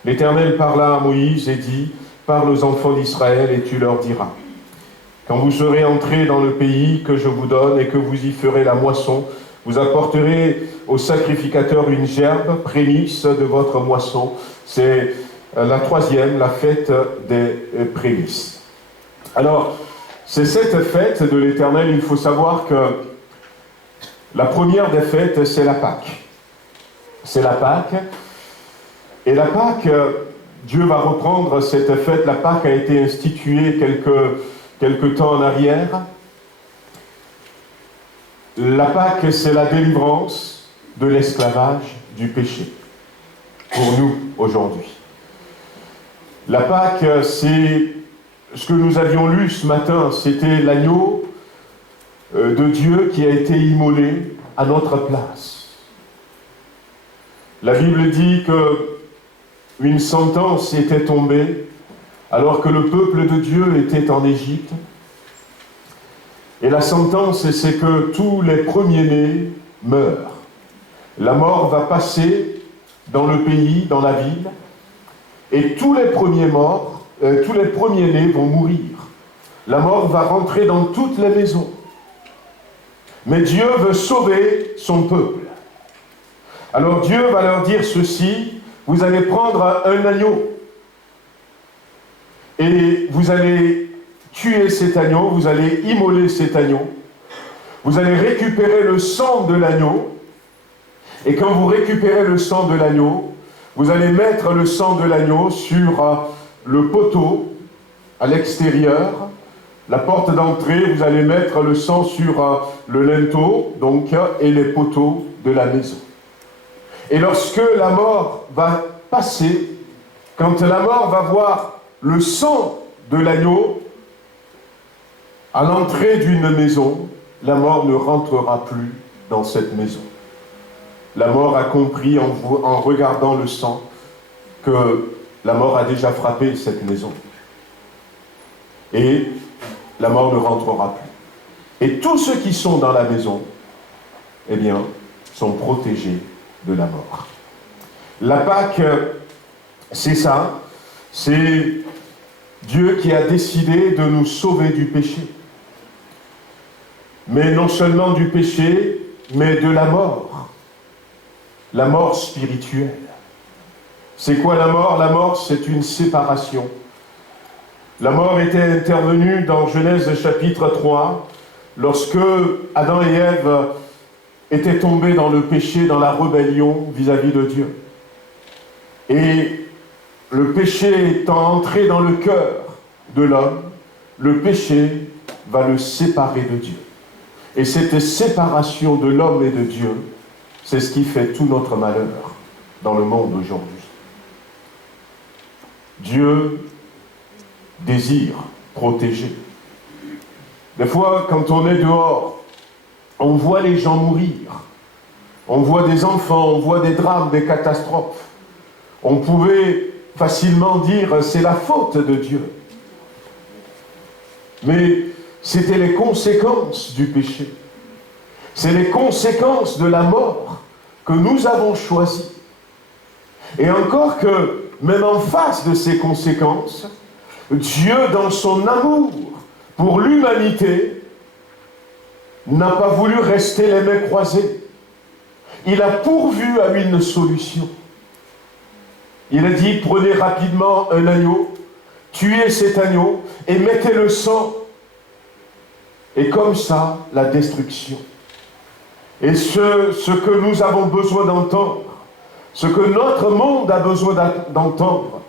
L'Éternel parla à Moïse et dit, « Parle aux enfants d'Israël et tu leur diras. Quand vous serez entrés dans le pays que je vous donne et que vous y ferez la moisson, vous apporterez au sacrificateur une gerbe, prémisse de votre moisson. » C'est la 3e, la fête des prémices. Alors, c'est cette fête de l'Éternel, il faut savoir que la première des fêtes, c'est la Pâque. C'est la Pâque. Et la Pâque, Dieu va reprendre cette fête. La Pâque a été instituée quelque temps en arrière. La Pâque, c'est la délivrance de l'esclavage, du péché, pour nous aujourd'hui. La Pâque, c'est ce que nous avions lu ce matin, c'était l'agneau de Dieu qui a été immolé à notre place. La Bible dit qu'une sentence était tombée alors que le peuple de Dieu était en Égypte. Et la sentence, c'est que tous les premiers-nés meurent. La mort va passer dans le pays, dans la ville, et tous les premiers-nés vont mourir. La mort va rentrer dans toutes les maisons. Mais Dieu veut sauver son peuple. Alors Dieu va leur dire ceci, vous allez prendre un agneau, et vous allez tuer cet agneau, vous allez immoler cet agneau, vous allez récupérer le sang de l'agneau, et quand vous récupérez le sang de l'agneau, vous allez mettre le sang de l'agneau sur le poteau à l'extérieur, la porte d'entrée, vous allez mettre le sang sur le linteau, donc, et les poteaux de la maison. Et lorsque la mort va passer, quand la mort va voir le sang de l'agneau à l'entrée d'une maison, la mort ne rentrera plus dans cette maison. La mort a compris en regardant le sang que la mort a déjà frappé cette maison. Et la mort ne rentrera plus. Et tous ceux qui sont dans la maison, eh bien, sont protégés de la mort. La Pâque, c'est ça, c'est Dieu qui a décidé de nous sauver du péché. Mais non seulement du péché, mais de la mort. La mort spirituelle. C'est quoi la mort? La mort, c'est une séparation. La mort était intervenue dans Genèse chapitre 3, lorsque Adam et Ève étaient tombés dans le péché, dans la rébellion vis-à-vis de Dieu. Et le péché étant entré dans le cœur de l'homme, le péché va le séparer de Dieu. Et cette séparation de l'homme et de Dieu, c'est ce qui fait tout notre malheur dans le monde aujourd'hui. Dieu désire protéger. Des fois, quand on est dehors, on voit les gens mourir. On voit des enfants, on voit des drames, des catastrophes. On pouvait facilement dire c'est la faute de Dieu. Mais c'était les conséquences du péché. C'est les conséquences de la mort que nous avons choisies. Et encore que, même en face de ces conséquences, Dieu, dans son amour pour l'humanité, n'a pas voulu rester les mains croisées. Il a pourvu à une solution. Il a dit, prenez rapidement un agneau, tuez cet agneau et mettez le sang. Et comme ça, la destruction. Et ce que nous avons besoin d'entendre, ce que notre monde a besoin d'entendre,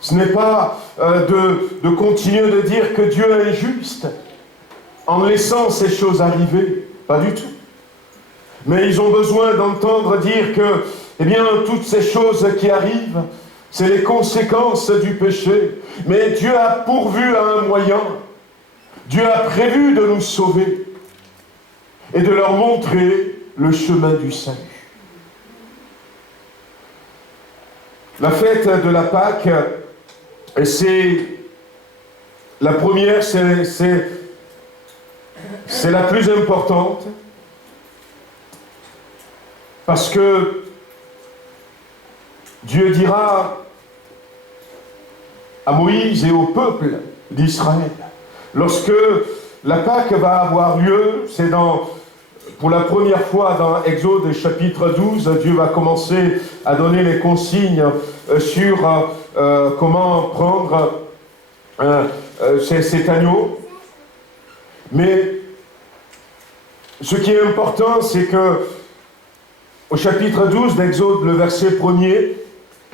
ce n'est pas de continuer de dire que Dieu est injuste en laissant ces choses arriver. Pas du tout. Mais ils ont besoin d'entendre dire que, eh bien, toutes ces choses qui arrivent, c'est les conséquences du péché. Mais Dieu a pourvu à un moyen. Dieu a prévu de nous sauver et de leur montrer le chemin du salut. La fête de la Pâque, c'est la première, c'est la plus importante, parce que Dieu dira à Moïse et au peuple d'Israël, lorsque la Pâque va avoir lieu, c'est pour la première fois dans Exode chapitre 12, Dieu va commencer à donner les consignes sur comment prendre cet agneau. Mais ce qui est important, c'est que au chapitre 12 d'Exode, le verset 1er,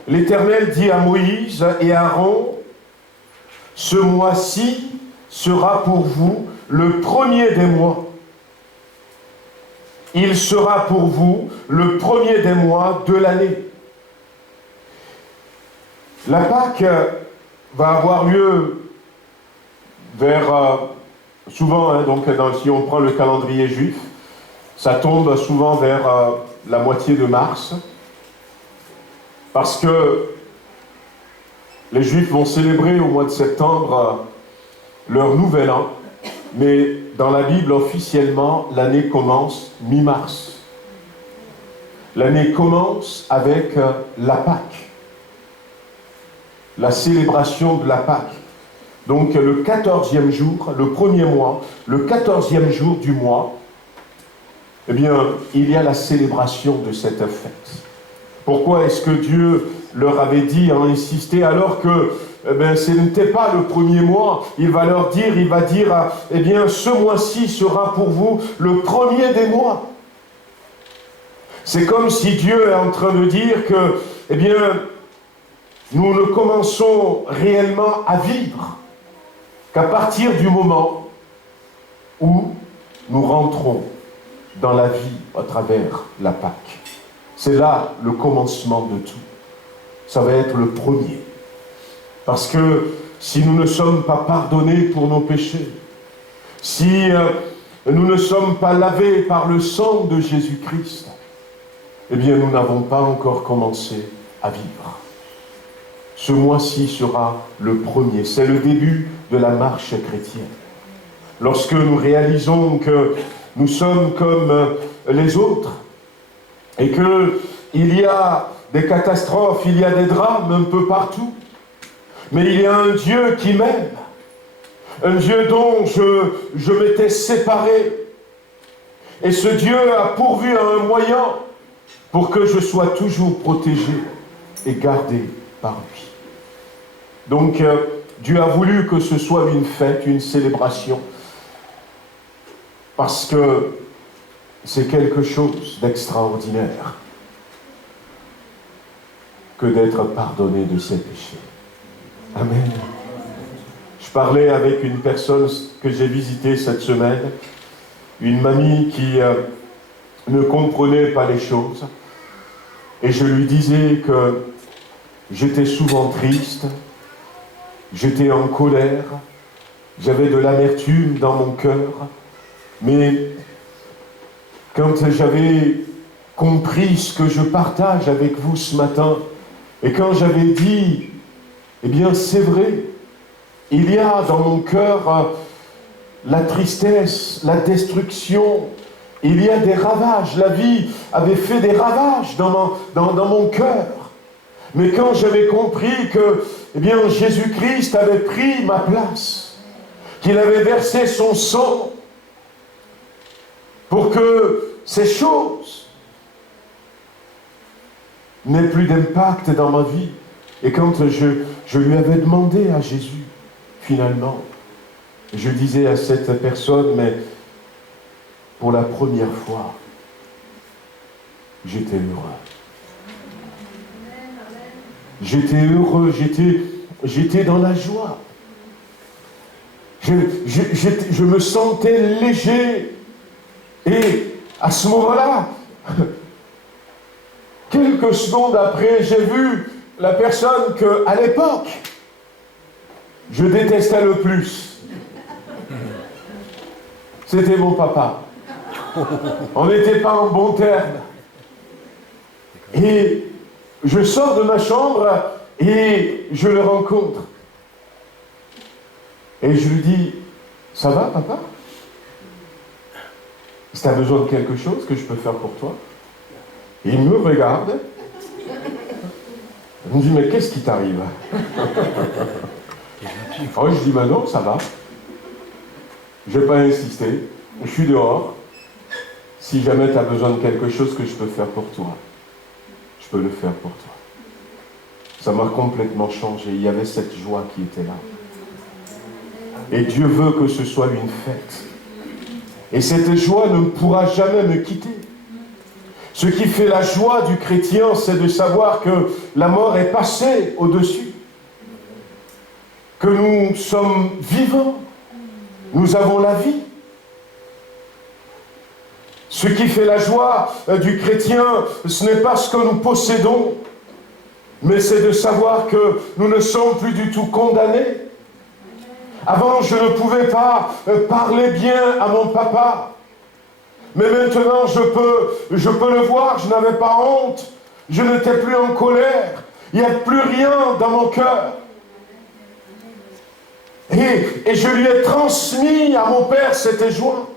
l'Éternel dit à Moïse et à Aaron, « Ce mois-ci sera pour vous le premier des mois. Il sera pour vous le premier des mois de l'année. » La Pâque va avoir lieu vers, souvent, donc si on prend le calendrier juif, ça tombe souvent vers la moitié de mars, parce que les Juifs vont célébrer au mois de septembre leur nouvel an, mais dans la Bible, officiellement, l'année commence mi-mars. L'année commence avec la Pâque, la célébration de la Pâque. Donc le 14e jour, le premier mois, le 14e jour du mois, eh bien, il y a la célébration de cette fête. Pourquoi est-ce que Dieu leur avait dit, a insisté, alors que ce n'était pas le premier mois? Il va dire, eh bien, ce mois-ci sera pour vous le premier des mois. C'est comme si Dieu est en train de dire que, eh bien, nous ne commençons réellement à vivre qu'à partir du moment où nous rentrons dans la vie à travers la Pâque. C'est là le commencement de tout. Ça va être le premier. Parce que si nous ne sommes pas pardonnés pour nos péchés, si nous ne sommes pas lavés par le sang de Jésus-Christ, eh bien nous n'avons pas encore commencé à vivre. Ce mois-ci sera le premier. C'est le début de la marche chrétienne. Lorsque nous réalisons que nous sommes comme les autres et qu'il y a des catastrophes, il y a des drames un peu partout, mais il y a un Dieu qui m'aime, un Dieu dont je m'étais séparé, et ce Dieu a pourvu à un moyen pour que je sois toujours protégé et gardé par lui. Donc Dieu a voulu que ce soit une fête, une célébration, parce que c'est quelque chose d'extraordinaire que d'être pardonné de ses péchés. Amen. Je parlais avec une personne que j'ai visitée cette semaine, une mamie qui ne comprenait pas les choses, et je lui disais que j'étais souvent triste, j'étais en colère, j'avais de l'amertume dans mon cœur, mais quand j'avais compris ce que je partage avec vous ce matin, et quand j'avais dit, eh bien c'est vrai, il y a dans mon cœur la tristesse, la destruction, il y a des ravages, la vie avait fait des ravages dans mon cœur. Mais quand j'avais compris que, eh bien, Jésus-Christ avait pris ma place, qu'il avait versé son sang, pour que ces choses n'aient plus d'impact dans ma vie. Et quand je lui avais demandé à Jésus, finalement, je disais à cette personne, mais pour la première fois, j'étais heureux. J'étais heureux, j'étais dans la joie. Je me sentais léger. Et à ce moment-là, quelques secondes après, j'ai vu la personne qu'à l'époque, je détestais le plus. C'était mon papa. On n'était pas en bon terme. Et je sors de ma chambre et je le rencontre. Et je lui dis, ça va papa? Si tu as besoin de quelque chose que je peux faire pour toi? Et il me regarde. Il me dit, mais qu'est-ce qui t'arrive? Oh, je dis, ben non, ça va. Je n'ai pas insisté. Je suis dehors. Si jamais tu as besoin de quelque chose que je peux faire pour toi, je peux le faire pour toi. Ça m'a complètement changé. Il y avait cette joie qui était là. Et Dieu veut que ce soit une fête. Et cette joie ne pourra jamais me quitter. Ce qui fait la joie du chrétien, c'est de savoir que la mort est passée au-dessus. Que nous sommes vivants. Nous avons la vie. Ce qui fait la joie du chrétien, ce n'est pas ce que nous possédons, mais c'est de savoir que nous ne sommes plus du tout condamnés. Avant, je ne pouvais pas parler bien à mon papa. Mais maintenant, je peux le voir, je n'avais pas honte. Je n'étais plus en colère. Il n'y a plus rien dans mon cœur. Et je lui ai transmis à mon père cette joie.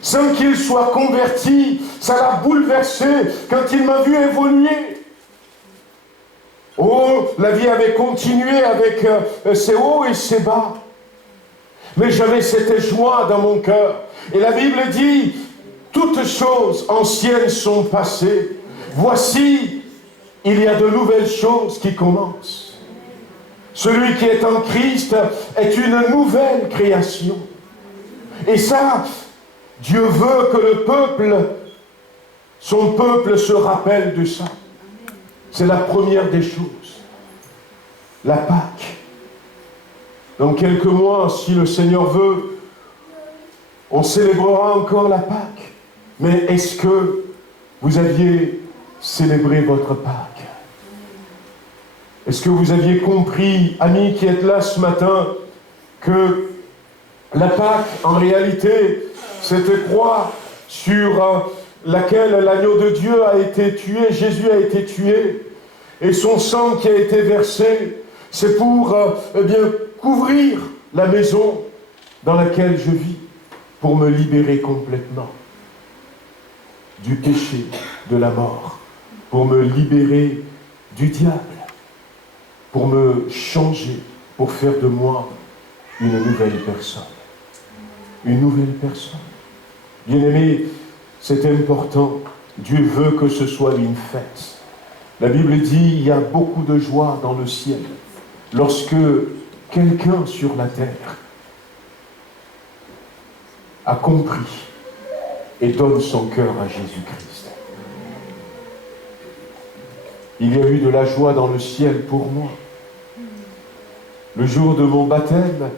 Sans qu'il soit converti, ça l'a bouleversé quand il m'a vu évoluer. Oh, la vie avait continué avec ses hauts et ses bas. Mais j'avais cette joie dans mon cœur. Et la Bible dit, toutes choses anciennes sont passées. Voici, il y a de nouvelles choses qui commencent. Celui qui est en Christ est une nouvelle création. Et ça, Dieu veut que le peuple, son peuple se rappelle de ça. C'est la première des choses. La Pâque. Dans quelques mois, si le Seigneur veut, on célébrera encore la Pâque. Mais est-ce que vous aviez célébré votre Pâque? Est-ce que vous aviez compris, amis qui êtes là ce matin, que la Pâque, en réalité, cette croix sur laquelle l'agneau de Dieu a été tué, Jésus a été tué, et son sang qui a été versé, c'est pour couvrir la maison dans laquelle je vis, pour me libérer complètement du péché, de la mort, pour me libérer du diable, pour me changer, pour faire de moi une nouvelle personne. Une nouvelle personne. Bien-aimés, c'est important. Dieu veut que ce soit une fête. La Bible dit, il y a beaucoup de joie dans le ciel lorsque quelqu'un sur la terre a compris et donne son cœur à Jésus-Christ. Il y a eu de la joie dans le ciel pour moi. Le jour de mon baptême,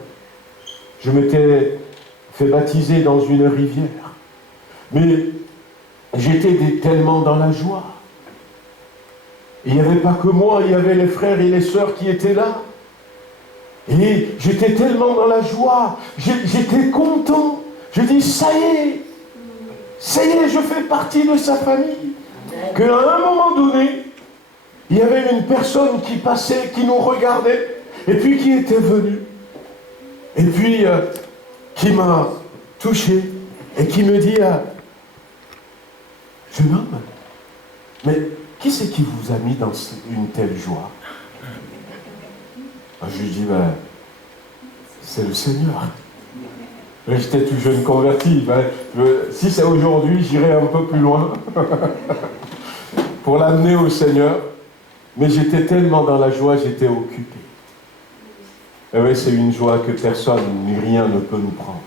je m'étais fait baptiser dans une rivière. Mais j'étais tellement dans la joie. Il n'y avait pas que moi, il y avait les frères et les sœurs qui étaient là. Et j'étais tellement dans la joie, j'étais content. Je dis, ça y est, je fais partie de sa famille. Qu'à un moment donné, il y avait une personne qui passait, qui nous regardait, et puis qui était venue. Et puis, qui m'a touché, et qui me dit, jeune homme, mais qui c'est qui vous a mis dans une telle joie? Je lui dis, c'est le Seigneur. J'étais tout jeune converti. Si c'est aujourd'hui, j'irai un peu plus loin pour l'amener au Seigneur. Mais j'étais tellement dans la joie, j'étais occupé. Et oui, c'est une joie que personne ni rien ne peut nous prendre.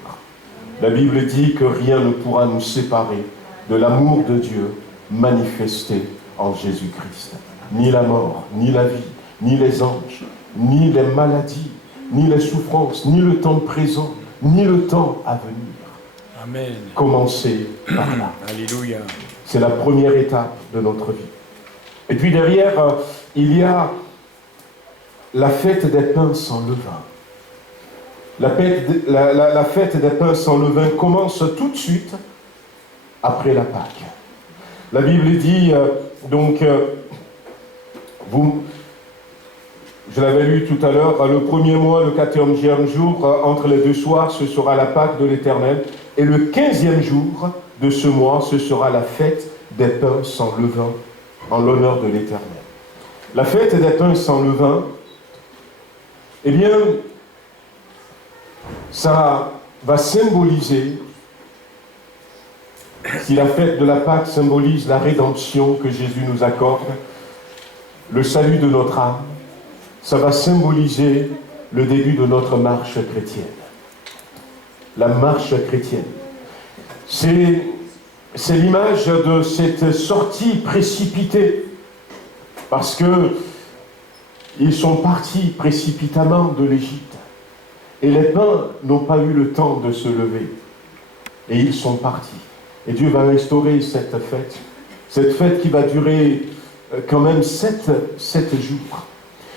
La Bible dit que rien ne pourra nous séparer de l'amour de Dieu manifesté en Jésus-Christ. Ni la mort, ni la vie, ni les anges, ni les maladies, ni les souffrances, ni le temps présent, ni le temps à venir. Amen. Commencez par là. Alléluia. C'est la première étape de notre vie. Et puis derrière, il y a la fête des pains sans levain. La fête des pains sans levain commence tout de suite après la Pâque. La Bible dit, je l'avais lu tout à l'heure, le premier mois, le 14e jour, entre les deux soirs, ce sera la Pâque de l'Éternel. Et le 15e jour de ce mois, ce sera la fête des pains sans levain, en l'honneur de l'Éternel. La fête des pains sans levain, eh bien, ça va symboliser, si la fête de la Pâque symbolise la rédemption que Jésus nous accorde, le salut de notre âme, ça va symboliser le début de notre marche chrétienne. La marche chrétienne. C'est l'image de cette sortie précipitée, parce que ils sont partis précipitamment de l'Égypte. Et les pains n'ont pas eu le temps de se lever. Et ils sont partis. Et Dieu va restaurer cette fête qui va durer quand même 7 jours.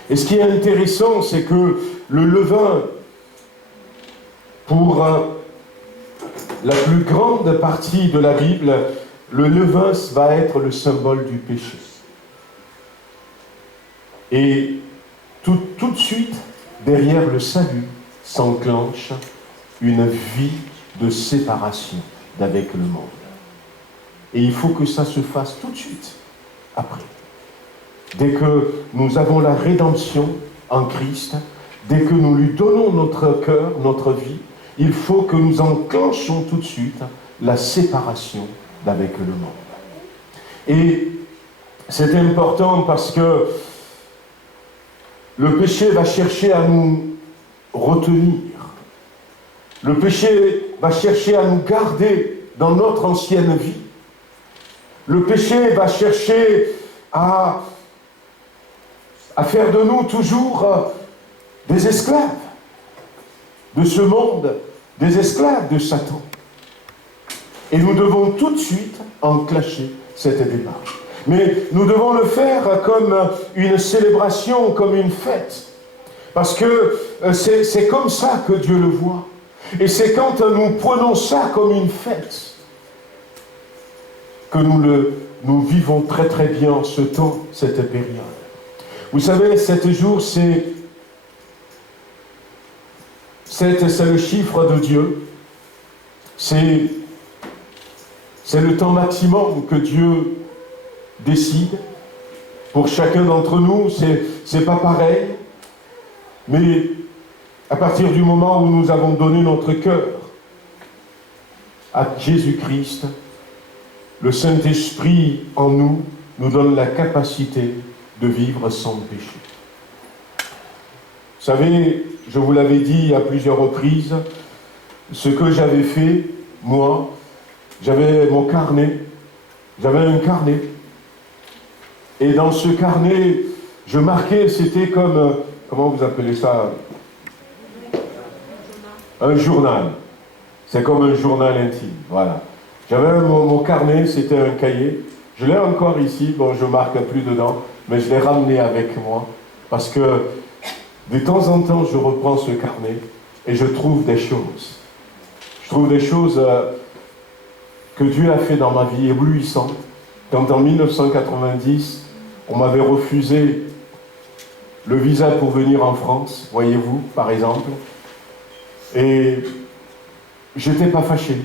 Et ce qui est intéressant, c'est que le levain, pour la plus grande partie de la Bible, le levain va être le symbole du péché. Et tout de suite, derrière le salut, s'enclenche une vie de séparation d'avec le monde. Et il faut que ça se fasse tout de suite, après. Dès que nous avons la rédemption en Christ, dès que nous lui donnons notre cœur, notre vie, il faut que nous enclenchions tout de suite la séparation d'avec le monde. Et c'est important parce que le péché va chercher à nous retenir. Le péché va chercher à nous garder dans notre ancienne vie. Le péché va chercher à faire de nous toujours des esclaves de ce monde, des esclaves de Satan. Et nous devons tout de suite enclencher cette démarche. Mais nous devons le faire comme une célébration, comme une fête. Parce que c'est comme ça que Dieu le voit. Et c'est quand nous prenons ça comme une fête que nous vivons très très bien ce temps, cette période. Vous savez, 7 jours, c'est le chiffre de Dieu. C'est le temps maximum que Dieu décide. Pour chacun d'entre nous, c'est pas pareil. Mais à partir du moment où nous avons donné notre cœur à Jésus-Christ, le Saint-Esprit en nous donne la capacité de vivre sans péché. Vous savez, je vous l'avais dit à plusieurs reprises, ce que j'avais fait, moi, j'avais mon carnet, j'avais un carnet. Et dans ce carnet, je marquais, c'était comme, comment vous appelez ça? Un journal. C'est comme un journal intime, voilà. J'avais mon carnet, c'était un cahier. Je l'ai encore ici, bon, je ne marque plus dedans, mais je l'ai ramené avec moi, parce que de temps en temps, je reprends ce carnet et je trouve des choses. Je trouve des choses que Dieu a fait dans ma vie éblouissantes. Quand en 1990, on m'avait refusé le visa pour venir en France, voyez-vous, par exemple, et je n'étais pas fâché.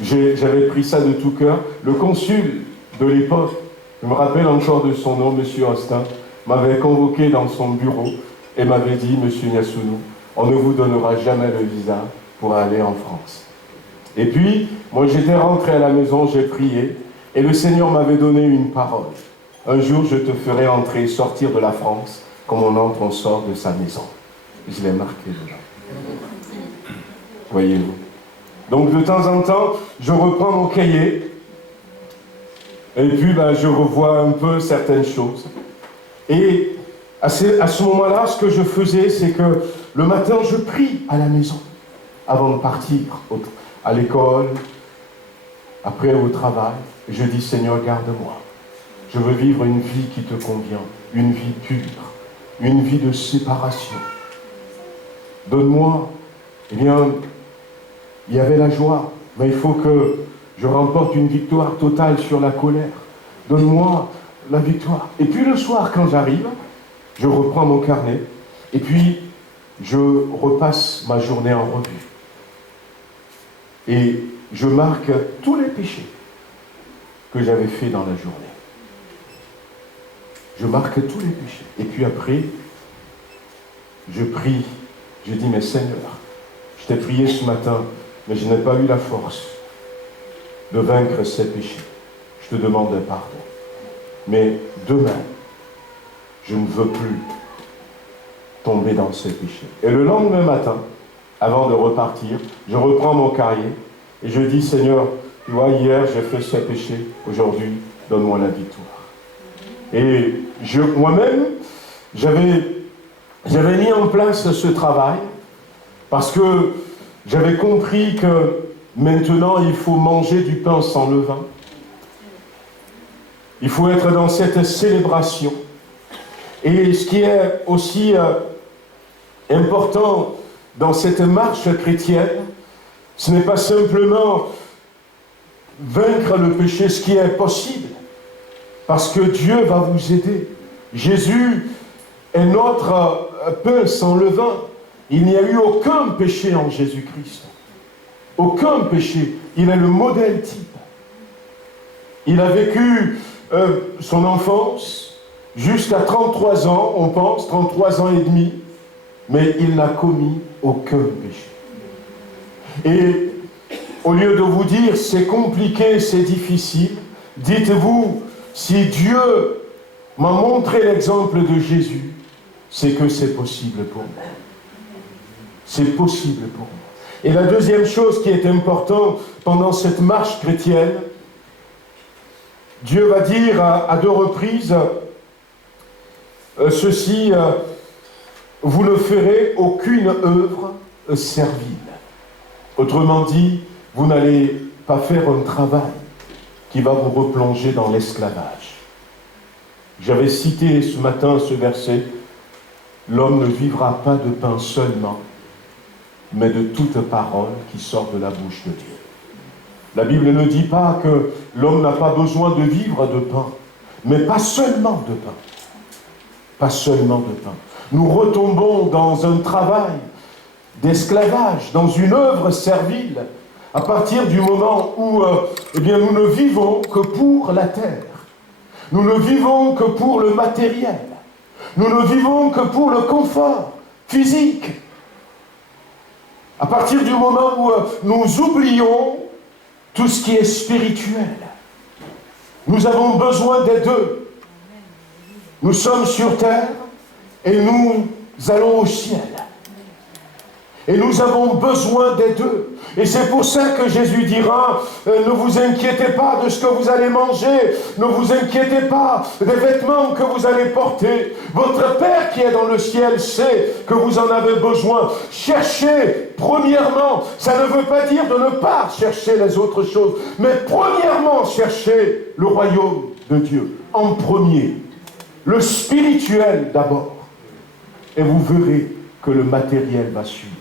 J'avais pris ça de tout cœur. Le consul de l'époque, je me rappelle encore de son nom, M. Austin, m'avait convoqué dans son bureau et m'avait dit, M. Niasounou, on ne vous donnera jamais le visa pour aller en France. Et puis, moi j'étais rentré à la maison, j'ai prié, et le Seigneur m'avait donné une parole. Un jour, je te ferai entrer, sortir de la France, comme on entre, on sort de sa maison. Je l'ai marqué dedans. Voyez-vous. Donc de temps en temps, je reprends mon cahier, et puis je revois un peu certaines choses. Et à ce moment-là, ce que je faisais, c'est que le matin, je prie à la maison, avant de partir à l'école, après au travail. Je dis, Seigneur, garde-moi. Je veux vivre une vie qui te convient, une vie pure, une vie de séparation. Donne-moi, eh bien, il y avait la joie, mais il faut que je remporte une victoire totale sur la colère. Donne-moi la victoire. Et puis le soir, quand j'arrive, je reprends mon carnet, et puis je repasse ma journée en revue. Et je marque tous les péchés que j'avais faits dans la journée. Je marque tous les péchés. Et puis après, je prie. Je dis, mais Seigneur, je t'ai prié ce matin, mais je n'ai pas eu la force de vaincre ces péchés. Je te demande pardon. Mais demain, je ne veux plus tomber dans ces péchés. Et le lendemain matin, avant de repartir, je reprends mon cahier et je dis, Seigneur, tu vois, hier j'ai fait ces péchés, aujourd'hui, donne-moi la victoire. Et moi-même, j'avais mis en place ce travail parce que j'avais compris que maintenant, il faut manger du pain sans levain. Il faut être dans cette célébration. Et ce qui est aussi important dans cette marche chrétienne, ce n'est pas simplement vaincre le péché, ce qui est possible, parce que Dieu va vous aider. Jésus est notre pain sans levain. Il n'y a eu aucun péché en Jésus-Christ. Aucun péché. Il est le modèle type. Il a vécu son enfance jusqu'à 33 ans, on pense, 33 ans et demi, mais il n'a commis aucun péché. Et au lieu de vous dire c'est compliqué, c'est difficile, dites-vous, si Dieu m'a montré l'exemple de Jésus, c'est que c'est possible pour moi. C'est possible pour moi. Et la deuxième chose qui est importante pendant cette marche chrétienne, Dieu va dire à deux reprises ceci, vous ne ferez aucune œuvre servile. Autrement dit, vous n'allez pas faire un travail qui va vous replonger dans l'esclavage. J'avais cité ce matin ce verset, l'homme ne vivra pas de pain seulement, mais de toute parole qui sort de la bouche de Dieu. La Bible ne dit pas que l'homme n'a pas besoin de vivre de pain, mais pas seulement de pain. Pas seulement de pain. Nous retombons dans un travail d'esclavage, dans une œuvre servile, à partir du moment où nous ne vivons que pour la terre. Nous ne vivons que pour le matériel. Nous ne vivons que pour le confort physique. À partir du moment où nous oublions tout ce qui est spirituel. Nous avons besoin des deux. Nous sommes sur terre et nous allons au ciel. Et nous avons besoin des deux. Et c'est pour ça que Jésus dira, ne vous inquiétez pas de ce que vous allez manger, ne vous inquiétez pas des vêtements que vous allez porter. Votre Père qui est dans le ciel sait que vous en avez besoin. Cherchez, premièrement, ça ne veut pas dire de ne pas chercher les autres choses, mais premièrement, cherchez le royaume de Dieu, en premier. Le spirituel d'abord. Et vous verrez que le matériel va suivre.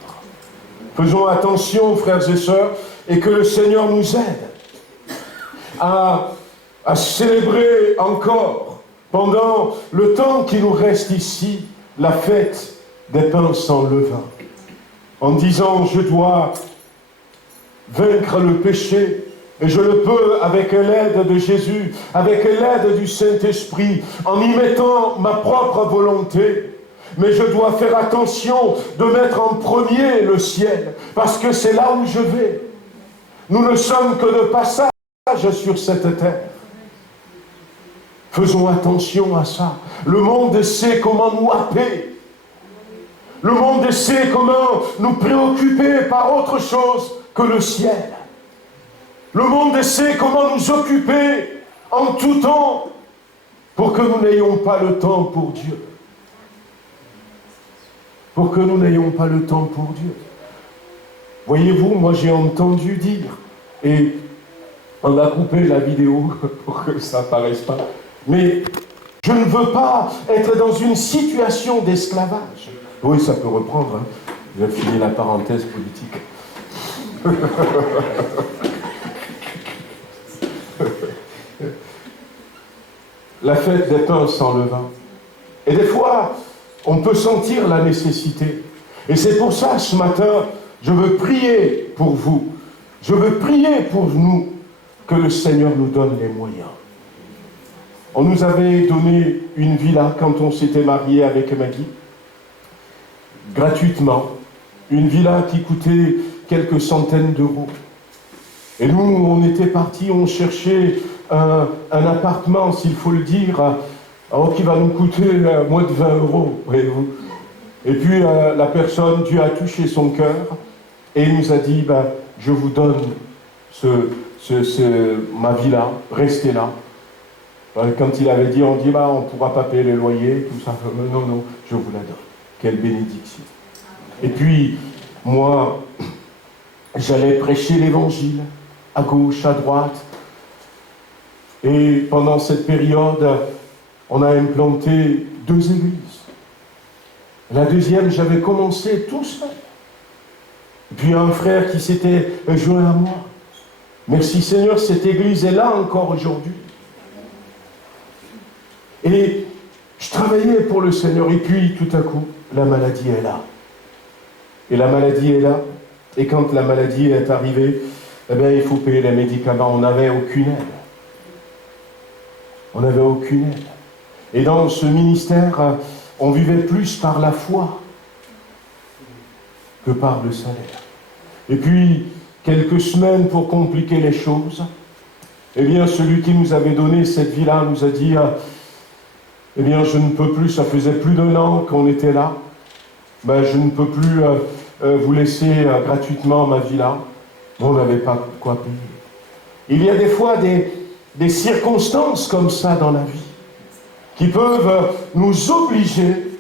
Faisons attention, frères et sœurs, et que le Seigneur nous aide à célébrer encore, pendant le temps qui nous reste ici, la fête des pains sans levain. En disant, je dois vaincre le péché, et je le peux avec l'aide de Jésus, avec l'aide du Saint-Esprit, en y mettant ma propre volonté. mais je dois faire attention de mettre en premier le ciel, parce que c'est là où je vais. Nous ne sommes que de passage sur cette terre. Faisons attention à ça. Le monde sait comment nous happer. Le monde sait comment nous préoccuper par autre chose que le ciel. Le monde sait comment nous occuper en tout temps pour que nous n'ayons pas le temps pour Dieu. Pour que nous n'ayons pas le temps pour Dieu. Voyez-vous, moi j'ai entendu dire, et on a coupé la vidéo pour que ça n'apparaisse pas, mais je ne veux pas être dans une situation d'esclavage. Oui, ça peut reprendre, hein. J'ai fini la parenthèse politique. La fête des pains sans levain. Et des fois, on peut sentir la nécessité. Et c'est pour ça, ce matin, je veux prier pour vous. Je veux prier pour nous, que le Seigneur nous donne les moyens. On nous avait donné une villa quand on s'était marié avec Maggie, gratuitement. Une villa qui coûtait quelques centaines d'euros. Et nous, on était partis, on cherchait un appartement, s'il faut le dire, qui va nous coûter moins de 20 euros, voyez-vous. Et puis la personne, Dieu a touché son cœur et il nous a dit, je vous donne ma villa, restez là. Quand il avait dit, on dit, on ne pourra pas payer les loyers, tout ça. Non, non, je vous la donne. Quelle bénédiction. Et puis, moi, j'allais prêcher l'évangile, à gauche, à droite. Et pendant cette période, on a implanté 2 églises. La deuxième, j'avais commencé tout seul. Et puis un frère qui s'était joint à moi. Merci Seigneur, cette église est là encore aujourd'hui. Et je travaillais pour le Seigneur. Et puis, tout à coup, la maladie est là. Et la maladie est là. Et quand la maladie est arrivée, eh bien, il faut payer les médicaments. On n'avait aucune aide. On n'avait aucune aide. Et dans ce ministère, on vivait plus par la foi que par le salaire. Et puis, quelques semaines pour compliquer les choses, eh bien, celui qui nous avait donné cette villa nous a dit, eh bien, je ne peux plus, ça faisait plus d'1 an qu'on était là, je ne peux plus vous laisser gratuitement ma villa. On n'avait pas quoi payer. Il y a des fois des circonstances comme ça dans la vie qui peuvent nous obliger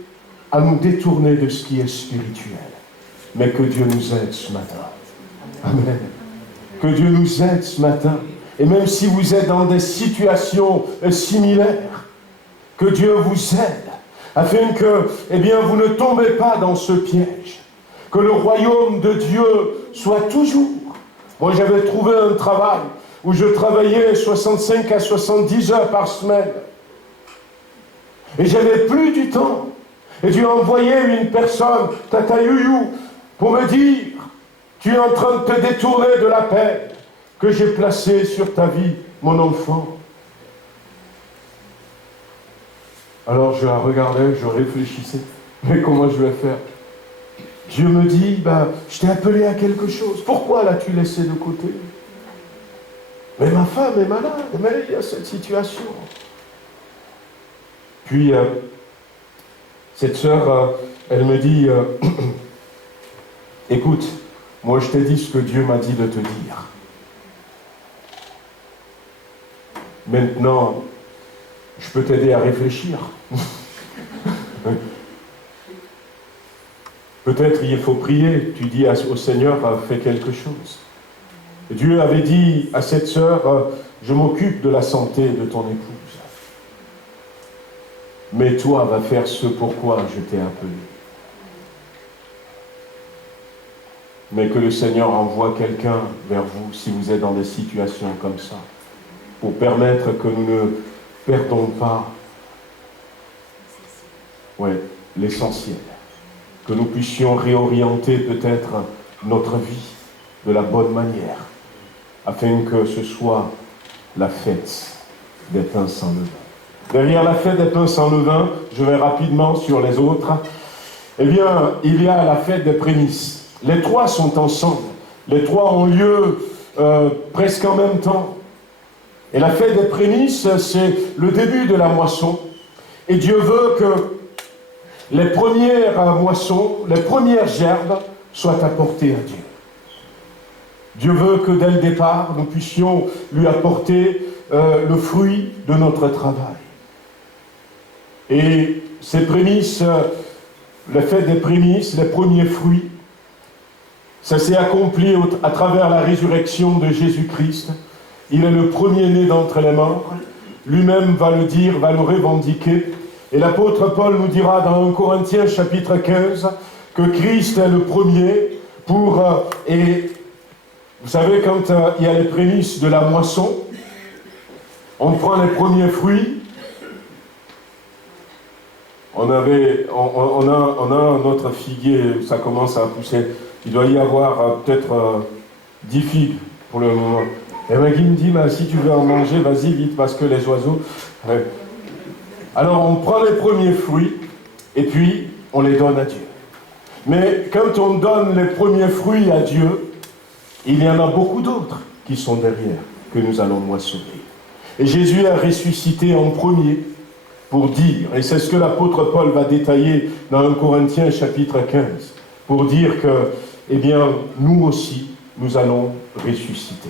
à nous détourner de ce qui est spirituel. Mais que Dieu nous aide ce matin. Amen. Que Dieu nous aide ce matin. Et même si vous êtes dans des situations similaires, que Dieu vous aide, afin que, eh bien, vous ne tombez pas dans ce piège. Que le royaume de Dieu soit toujours. Moi, j'avais trouvé un travail où je travaillais 65 à 70 heures par semaine. Et j'avais plus du temps. Et Dieu a envoyé une personne, Tata Youyou, pour me dire, tu es en train de te détourner de la peine que j'ai placée sur ta vie, mon enfant. Alors je la regardais, je réfléchissais, mais comment je vais faire? Dieu me dit, je t'ai appelé à quelque chose. Pourquoi l'as-tu laissé de côté? Mais ma femme est malade, mais il y a cette situation. Puis, cette sœur, elle me dit, écoute, moi je t'ai dit ce que Dieu m'a dit de te dire. Maintenant, je peux t'aider à réfléchir. Peut-être il faut prier. Tu dis au Seigneur, fais quelque chose. Et Dieu avait dit à cette sœur, je m'occupe de la santé de ton épouse. Mais toi, va faire ce pourquoi je t'ai appelé. Mais que le Seigneur envoie quelqu'un vers vous, si vous êtes dans des situations comme ça, pour permettre que nous ne perdons pas l'essentiel. Que nous puissions réorienter peut-être notre vie de la bonne manière, afin que ce soit la fête des pains sans levain. Derrière la fête des pains sans levain, je vais rapidement sur les autres. eh bien, il y a la fête des prémices. Les trois sont ensemble. Les trois ont lieu presque en même temps. Et la fête des prémices, c'est le début de la moisson. Et Dieu veut que les premières moissons, les premières gerbes soient apportées à Dieu. Dieu veut que dès le départ, nous puissions lui apporter le fruit de notre travail. Et ces prémices, le fait des prémices, les premiers fruits, ça s'est accompli à travers la résurrection de Jésus-Christ. Il est le premier-né d'entre les morts. Lui-même va le dire, va le revendiquer. Et l'apôtre Paul nous dira dans 1 Corinthiens chapitre 15 que Christ est le premier et vous savez, quand il y a les prémices de la moisson, on prend les premiers fruits. On a notre figuier, ça commence à pousser. Il doit y avoir peut-être 10 figues pour le moment. Et Maggie me dit, si tu veux en manger, vas-y vite, parce que les oiseaux... Ouais. Alors on prend les premiers fruits, et puis on les donne à Dieu. Mais quand on donne les premiers fruits à Dieu, il y en a beaucoup d'autres qui sont derrière, que nous allons moissonner. Et Jésus a ressuscité en premier pour dire, et c'est ce que l'apôtre Paul va détailler dans 1 Corinthiens chapitre 15, pour dire que, eh bien, nous aussi, nous allons ressusciter.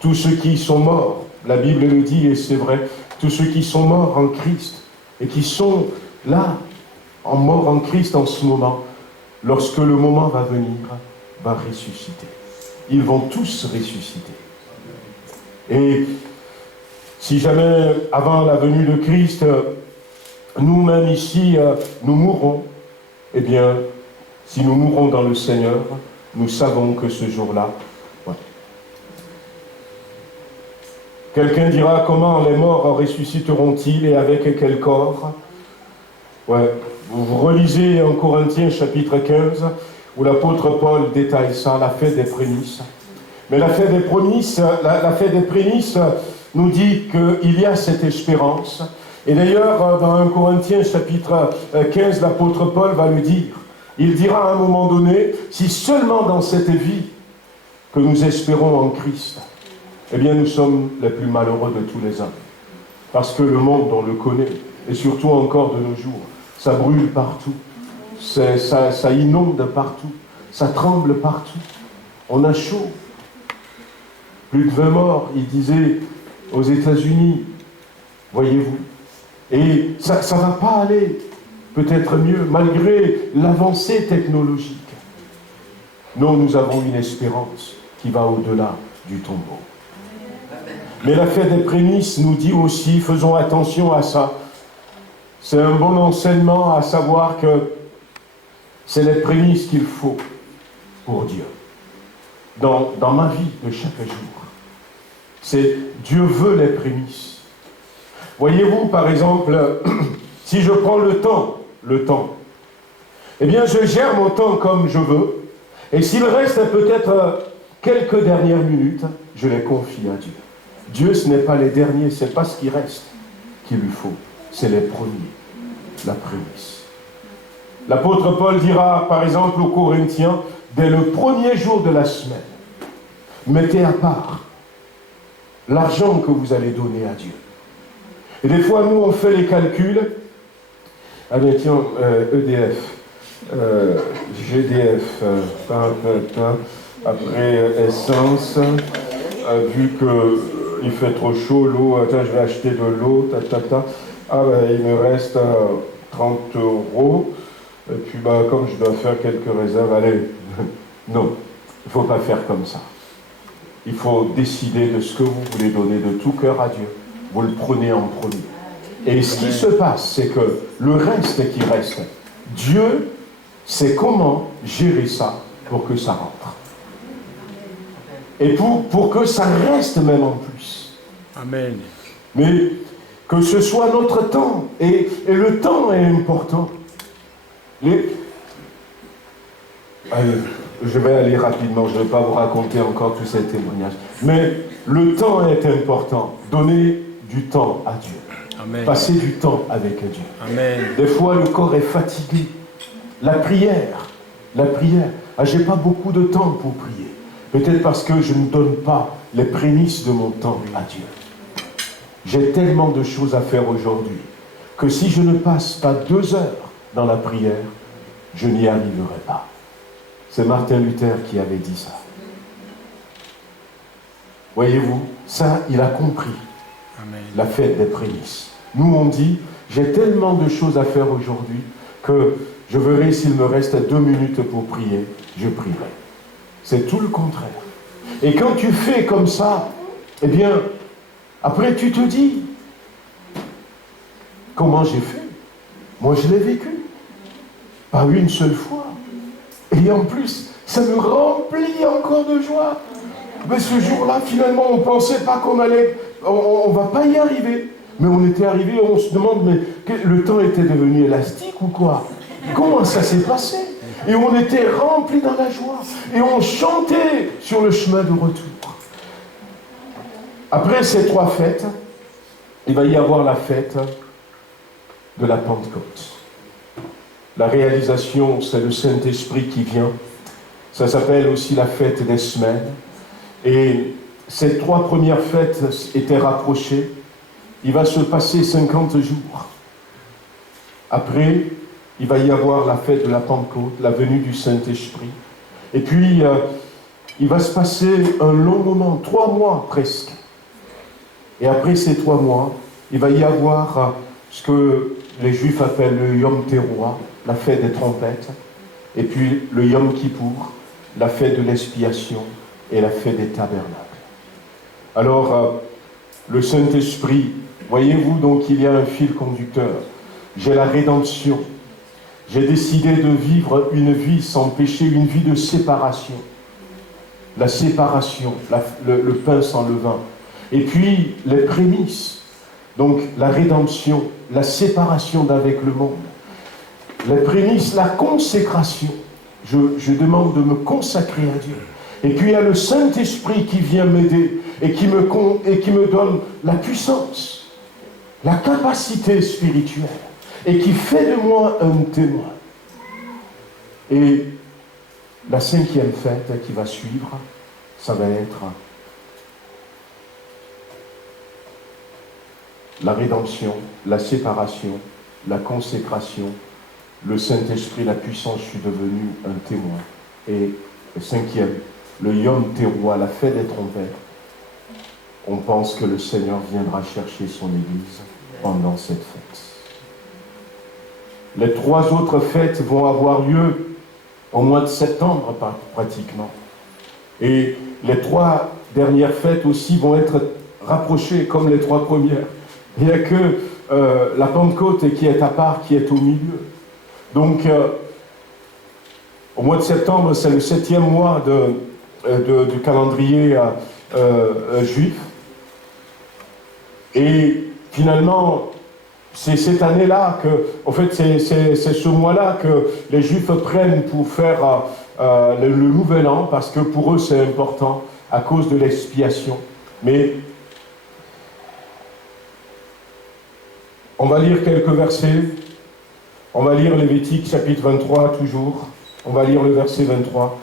Tous ceux qui sont morts, la Bible le dit et c'est vrai, tous ceux qui sont morts en Christ et qui sont là, morts en Christ en ce moment, lorsque le moment va venir, va ressusciter. Ils vont tous ressusciter. Et si jamais, avant la venue de Christ, nous-mêmes ici, nous mourrons, eh bien, si nous mourons dans le Seigneur, nous savons que ce jour-là, ouais. Quelqu'un dira, comment les morts ressusciteront-ils et avec quel corps? Ouais. Vous relisez en Corinthiens chapitre 15, où l'apôtre Paul détaille ça, la fête des prémices. Mais la fête des prémices, la fête des prémices nous dit qu'il y a cette espérance. Et d'ailleurs, dans 1 Corinthiens chapitre 15, l'apôtre Paul va le dire. Il dira à un moment donné, si seulement dans cette vie que nous espérons en Christ, eh bien nous sommes les plus malheureux de tous les hommes. Parce que le monde, on le connaît, et surtout encore de nos jours, ça brûle partout, ça inonde partout, ça tremble partout, on a chaud. Plus de 20 morts, il disait, aux États-Unis, voyez-vous. Et ça ne va pas aller peut-être mieux, malgré l'avancée technologique. Non, nous avons une espérance qui va au-delà du tombeau. Mais la fête des prémices nous dit aussi, faisons attention à ça. C'est un bon enseignement à savoir que c'est les prémices qu'il faut pour Dieu. Dans ma vie de chaque jour. C'est Dieu veut les prémices. Voyez-vous, par exemple, si je prends le temps, eh bien je gère mon temps comme je veux, et s'il reste peut-être quelques dernières minutes, je les confie à Dieu. Dieu, ce n'est pas les derniers, ce n'est pas ce qui reste qu'il lui faut, c'est les premiers, la prémisse. L'apôtre Paul dira, par exemple, aux Corinthiens, dès le premier jour de la semaine, mettez à part l'argent que vous allez donner à Dieu. Et des fois, nous, on fait les calculs. Ah bien, tiens, EDF, GDF, après essence, vu qu'il fait trop chaud, l'eau, je vais acheter de l'eau, Ah ben, il me reste 30 €. Et puis, comme je dois faire quelques réserves, allez, non, il ne faut pas faire comme ça. Il faut décider de ce que vous voulez donner de tout cœur à Dieu. Vous le prenez en premier. Et ce qui se passe, c'est que le reste qui reste, Dieu sait comment gérer ça pour que ça rentre. Et pour que ça reste même en plus. Amen. Mais que ce soit notre temps. Et le temps est important. Allez, je vais aller rapidement, je ne vais pas vous raconter encore tous ces témoignages. Mais le temps est important. Donner du temps à Dieu. Amen. Passer du temps avec Dieu. Amen. Des fois, le corps est fatigué. la prière. La prière. Ah, j'ai pas beaucoup de temps pour prier. Peut-être parce que je ne donne pas les prémices de mon temps à Dieu. J'ai tellement de choses à faire aujourd'hui que si je ne passe pas 2 heures dans la prière, je n'y arriverai pas. C'est Martin Luther qui avait dit ça. Voyez-vous, ça, il a compris. Amen. La fête des prémices. Nous, on dit, j'ai tellement de choses à faire aujourd'hui que je verrai s'il me reste 2 minutes pour prier, je prierai. C'est tout le contraire. Et quand tu fais comme ça, eh bien, après tu te dis, comment j'ai fait? Moi, je l'ai vécu. Pas une seule fois. Et en plus, ça me remplit encore de joie. Mais ce jour-là, finalement, on ne pensait pas qu'on allait, on ne va pas y arriver. Mais on était arrivé, on se demande, mais le temps était devenu élastique ou quoi? Comment ça s'est passé? Et on était remplis dans la joie. Et on chantait sur le chemin de retour. Après ces 3 fêtes, il va y avoir la fête de la Pentecôte. La réalisation, c'est le Saint-Esprit qui vient. Ça s'appelle aussi la fête des semaines. Et ces 3 premières fêtes étaient rapprochées. Il va se passer 50 jours. Après, il va y avoir la fête de la Pentecôte, la venue du Saint-Esprit. Et puis, il va se passer un long moment, 3 mois presque. Et après ces 3 mois, il va y avoir ce que les Juifs appellent le Yom Teruah, la fête des trompettes. Et puis le Yom Kippour, la fête de l'expiation et la fête des tabernacles. Alors, le Saint-Esprit, voyez-vous, donc il y a un fil conducteur. J'ai la rédemption. J'ai décidé de vivre une vie sans péché, une vie de séparation. La séparation, le pain sans levain. Et puis les prémices. Donc la rédemption, la séparation d'avec le monde. Les prémices, la consécration. Je demande de me consacrer à Dieu. Et puis il y a le Saint-Esprit qui vient m'aider et qui me donne la puissance, la capacité spirituelle et qui fait de moi un témoin. Et la 5e fête qui va suivre, ça va être la rédemption, la séparation, la consécration, le Saint-Esprit, la puissance, je suis devenu un témoin. Et le 5e, le Yom Teruah, la fête des trompettes. On pense que le Seigneur viendra chercher son Église pendant cette fête. Les 3 autres fêtes vont avoir lieu au mois de septembre pratiquement. Et les 3 dernières fêtes aussi vont être rapprochées comme les 3 premières. Il n'y a que la Pentecôte qui est à part, qui est au milieu. Donc, au mois de septembre, c'est le 7e mois du calendrier juif. Et finalement, c'est cette année-là en fait, c'est ce mois-là que les Juifs prennent pour faire le nouvel an, parce que pour eux, c'est important, à cause de l'expiation. Mais on va lire quelques versets. On va lire Lévitique chapitre 23 toujours. On va lire le verset 23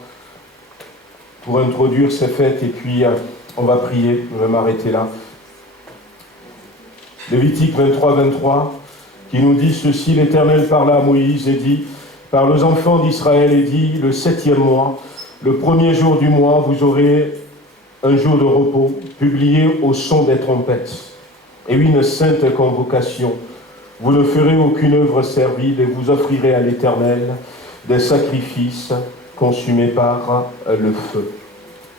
pour introduire ces fêtes et puis on va prier. Je vais m'arrêter là. Lévitique 23, qui nous dit ceci: l'Éternel parla à Moïse et dit: parle aux enfants d'Israël et dit, le 7e mois, le 1er jour du mois, vous aurez un jour de repos, publié au son des trompettes, et une sainte convocation. Vous ne ferez aucune œuvre servile et vous offrirez à l'Éternel des sacrifices consumés par le feu.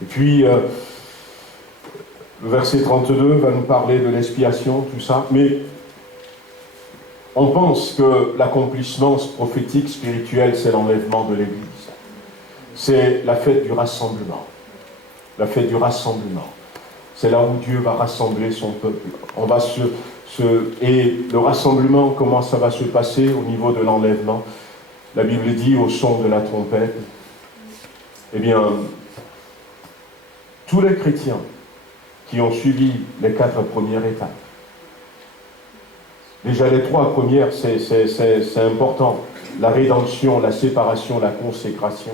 Et puis, le verset 32 va nous parler de l'expiation, tout ça, mais on pense que l'accomplissement prophétique, spirituel, c'est l'enlèvement de l'Église. C'est la fête du rassemblement. La fête du rassemblement. C'est là où Dieu va rassembler son peuple. On va et le rassemblement, comment ça va se passer au niveau de l'enlèvement? La Bible dit au son de la trompette. Eh bien, tous les chrétiens qui ont suivi les 4 premières étapes. Déjà les 3 premières, c'est important. la rédemption, la séparation, la consécration,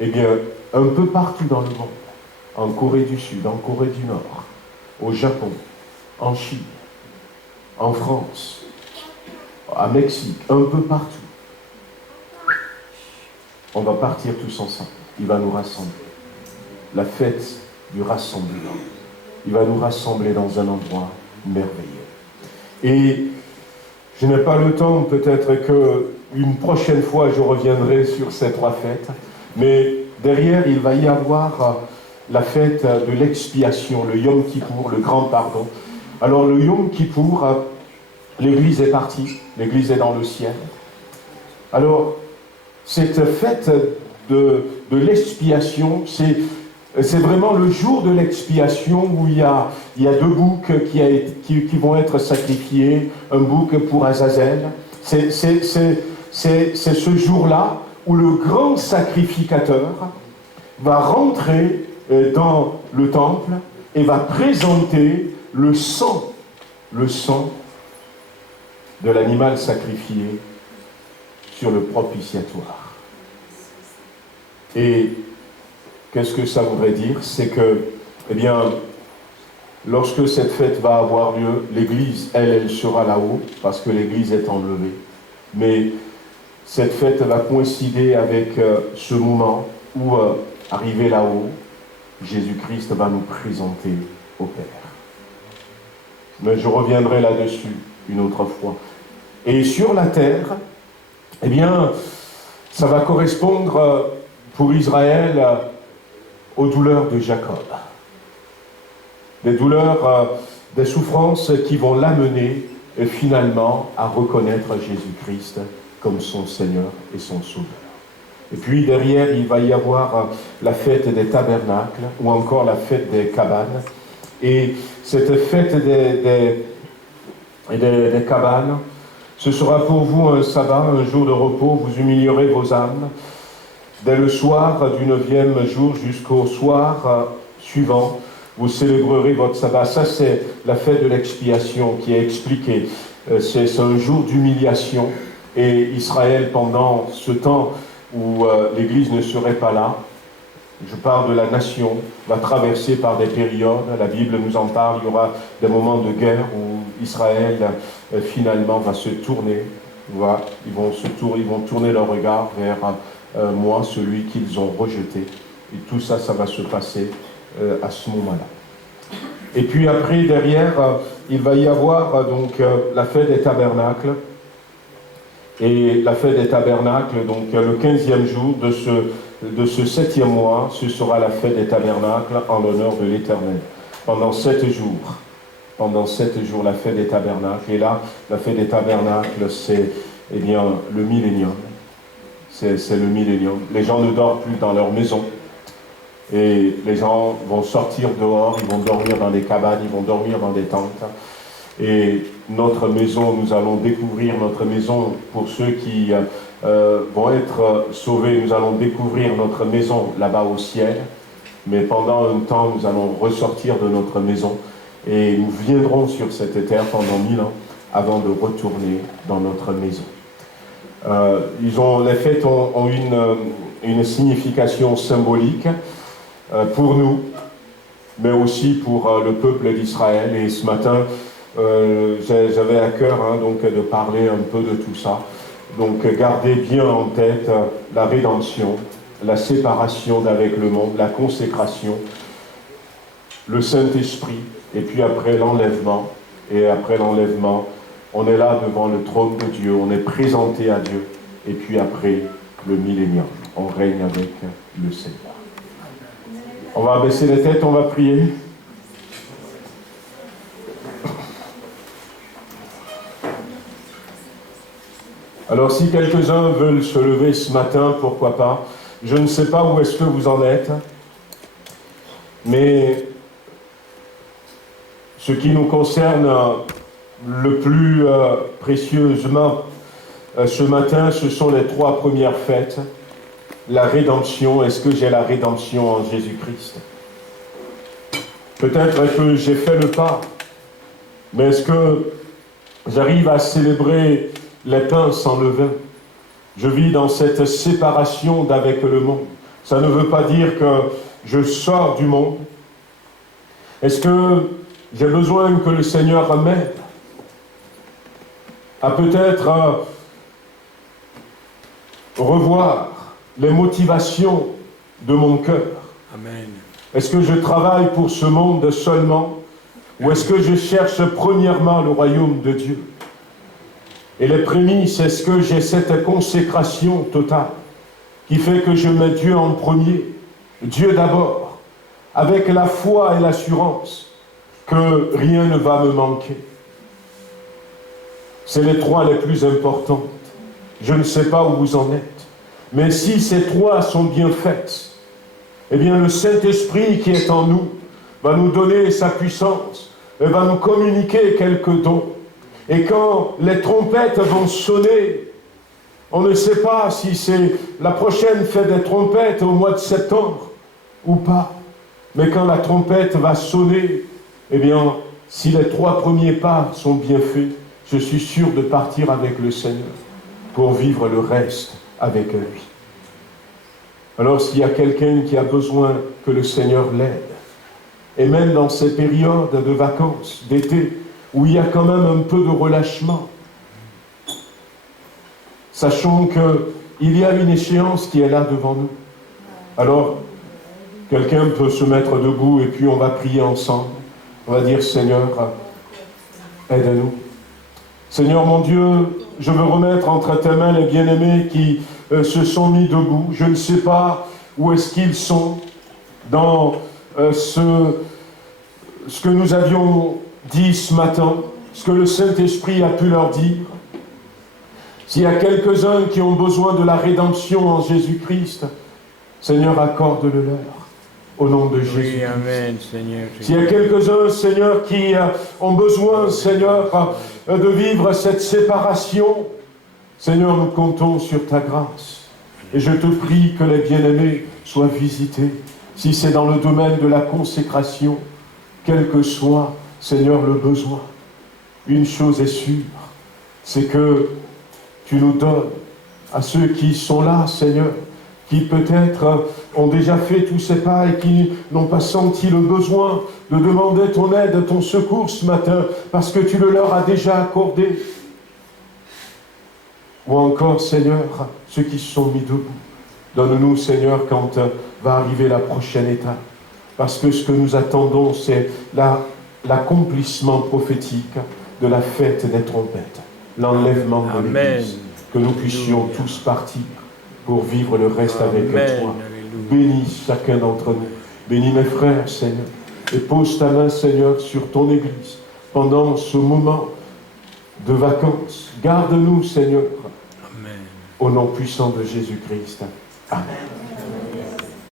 eh bien, un peu partout dans le monde, en Corée du Sud, en Corée du Nord, au Japon, en Chine, en France, à Mexique, un peu partout. On va partir tous ensemble. Il va nous rassembler. La fête du rassemblement. Il va nous rassembler dans un endroit merveilleux. Et je n'ai pas le temps, peut-être qu'une prochaine fois je reviendrai sur ces trois fêtes, mais derrière il va y avoir la fête de l'expiation, le Yom Kippour, le grand pardon. Alors le Yom Kippour, l'Église est partie, l'Église est dans le ciel. Alors, cette fête de l'expiation, c'est vraiment le jour de l'expiation où il y a deux boucs qui vont être sacrifiés, un bouc pour Azazel. C'est ce jour-là où le grand sacrificateur va rentrer dans le temple et va présenter le sang de l'animal sacrifié sur le propitiatoire. Et qu'est-ce que ça voudrait dire? C'est que, eh bien, lorsque cette fête va avoir lieu, l'Église, elle sera là-haut, parce que l'Église est enlevée. Mais cette fête va coïncider avec ce moment où, arrivé là-haut, Jésus-Christ va nous présenter au Père. Mais je reviendrai là-dessus une autre fois. Et sur la terre, eh bien, ça va correspondre pour Israël aux douleurs de Jacob. Des douleurs, des souffrances qui vont l'amener finalement à reconnaître Jésus-Christ comme son Seigneur et son Sauveur. Et puis derrière, il va y avoir la fête des tabernacles ou encore la fête des cabanes. Et cette fête des cabanes, ce sera pour vous un sabbat, un jour de repos, vous humilierez vos âmes. Dès le soir du 9e jour jusqu'au soir suivant, vous célébrerez votre sabbat. Ça, c'est la fête de l'expiation qui est expliquée. C'est un jour d'humiliation. Et Israël, pendant ce temps où l'Église ne serait pas là, je parle de la nation, va traverser par des périodes. La Bible nous en parle. Il y aura des moments de guerre où Israël finalement va se tourner. Ils vont tourner leur regard vers moi, celui qu'ils ont rejeté. Et tout ça, ça va se passer à ce moment-là. Et puis après, derrière, il va y avoir donc la fête des tabernacles. Et la fête des tabernacles, donc le 15e jour de ce 7e mois, ce sera la fête des tabernacles en l'honneur de l'Éternel. Pendant 7 jours, la fête des tabernacles. Et là, la fête des tabernacles, c'est le millénium. C'est le millénium. Les gens ne dorment plus dans leur maison. Et les gens vont sortir dehors, ils vont dormir dans des cabanes, ils vont dormir dans des tentes. Et notre maison, nous allons découvrir notre maison pour ceux qui vont être sauvés. Nous allons découvrir notre maison là-bas au ciel. Mais pendant un temps, nous allons ressortir de notre maison et nous viendrons sur cette terre pendant 1000 ans avant de retourner dans notre maison. Les fêtes ont une signification symbolique pour nous, mais aussi pour le peuple d'Israël. Et ce matin, j'avais à cœur donc de parler un peu de tout ça. Donc gardez bien en tête la rédemption, la séparation d'avec le monde, la consécration, le Saint-Esprit, et puis après l'enlèvement. Et après l'enlèvement, on est là devant le trône de Dieu, on est présenté à Dieu. Et puis après le millénium, on règne avec le Seigneur. On va baisser les têtes, on va prier. Alors si quelques-uns veulent se lever ce matin, pourquoi pas. Je ne sais pas où est-ce que vous en êtes, mais ce qui nous concerne le plus précieusement ce matin, ce sont les 3 premières fêtes. La rédemption, est-ce que j'ai la rédemption en Jésus-Christ? Peut-être que j'ai fait le pas, mais est-ce que j'arrive à célébrer les pains sans levain? Je vis dans cette séparation d'avec le monde. Ça ne veut pas dire que je sors du monde. Est-ce que j'ai besoin que le Seigneur m'aide à peut-être revoir les motivations de mon cœur? Amen. Est-ce que je travaille pour ce monde seulement, ou est-ce que je cherche premièrement le royaume de Dieu? Et les prémices, est-ce que j'ai cette consécration totale qui fait que je mets Dieu en premier, Dieu d'abord, avec la foi et l'assurance que rien ne va me manquer? C'est les trois les plus importantes. Je ne sais pas où vous en êtes, mais si ces trois sont bien faites, eh bien le Saint-Esprit qui est en nous va nous donner sa puissance et va nous communiquer quelques dons. Et quand les trompettes vont sonner, on ne sait pas si c'est la prochaine fête des trompettes au mois de septembre ou pas. Mais quand la trompette va sonner, eh bien, si les trois premiers pas sont bien faits, je suis sûr de partir avec le Seigneur pour vivre le reste avec lui. Alors s'il y a quelqu'un qui a besoin que le Seigneur l'aide, et même dans ces périodes de vacances, d'été, où il y a quand même un peu de relâchement, sachons qu'il y a une échéance qui est là devant nous. Alors, quelqu'un peut se mettre debout et puis on va prier ensemble. On va dire, Seigneur, aide-nous. Seigneur mon Dieu, je veux remettre entre tes mains les bien-aimés qui se sont mis debout. Je ne sais pas où est-ce qu'ils sont dans ce que nous avions dit ce matin, ce que le Saint-Esprit a pu leur dire. S'il y a quelques-uns qui ont besoin de la rédemption en Jésus-Christ, Seigneur, accorde-le leur, au nom de Jésus. Oui, amen, Seigneur. S'il y a quelques-uns, Seigneur, qui ont besoin, Seigneur, de vivre cette séparation, Seigneur, nous comptons sur ta grâce. Et je te prie que les bien-aimés soient visités. Si c'est dans le domaine de la consécration, quel que soit, Seigneur, le besoin, une chose est sûre, c'est que tu nous donnes à ceux qui sont là, Seigneur, qui peut-être ont déjà fait tous ces pas et qui n'ont pas senti le besoin de demander ton aide, ton secours ce matin, parce que tu le leur as déjà accordé. Ou encore, Seigneur, ceux qui se sont mis debout. Donne-nous, Seigneur, quand va arriver la prochaine étape. Parce que ce que nous attendons, c'est l'accomplissement prophétique de la fête des trompettes, l'enlèvement de l'Église, que nous puissions tous partir pour vivre le reste avec toi. Bénis chacun d'entre nous. Bénis mes frères, Seigneur. Et pose ta main, Seigneur, sur ton Église pendant ce moment de vacances. Garde-nous, Seigneur. Amen. Au nom puissant de Jésus-Christ. Amen.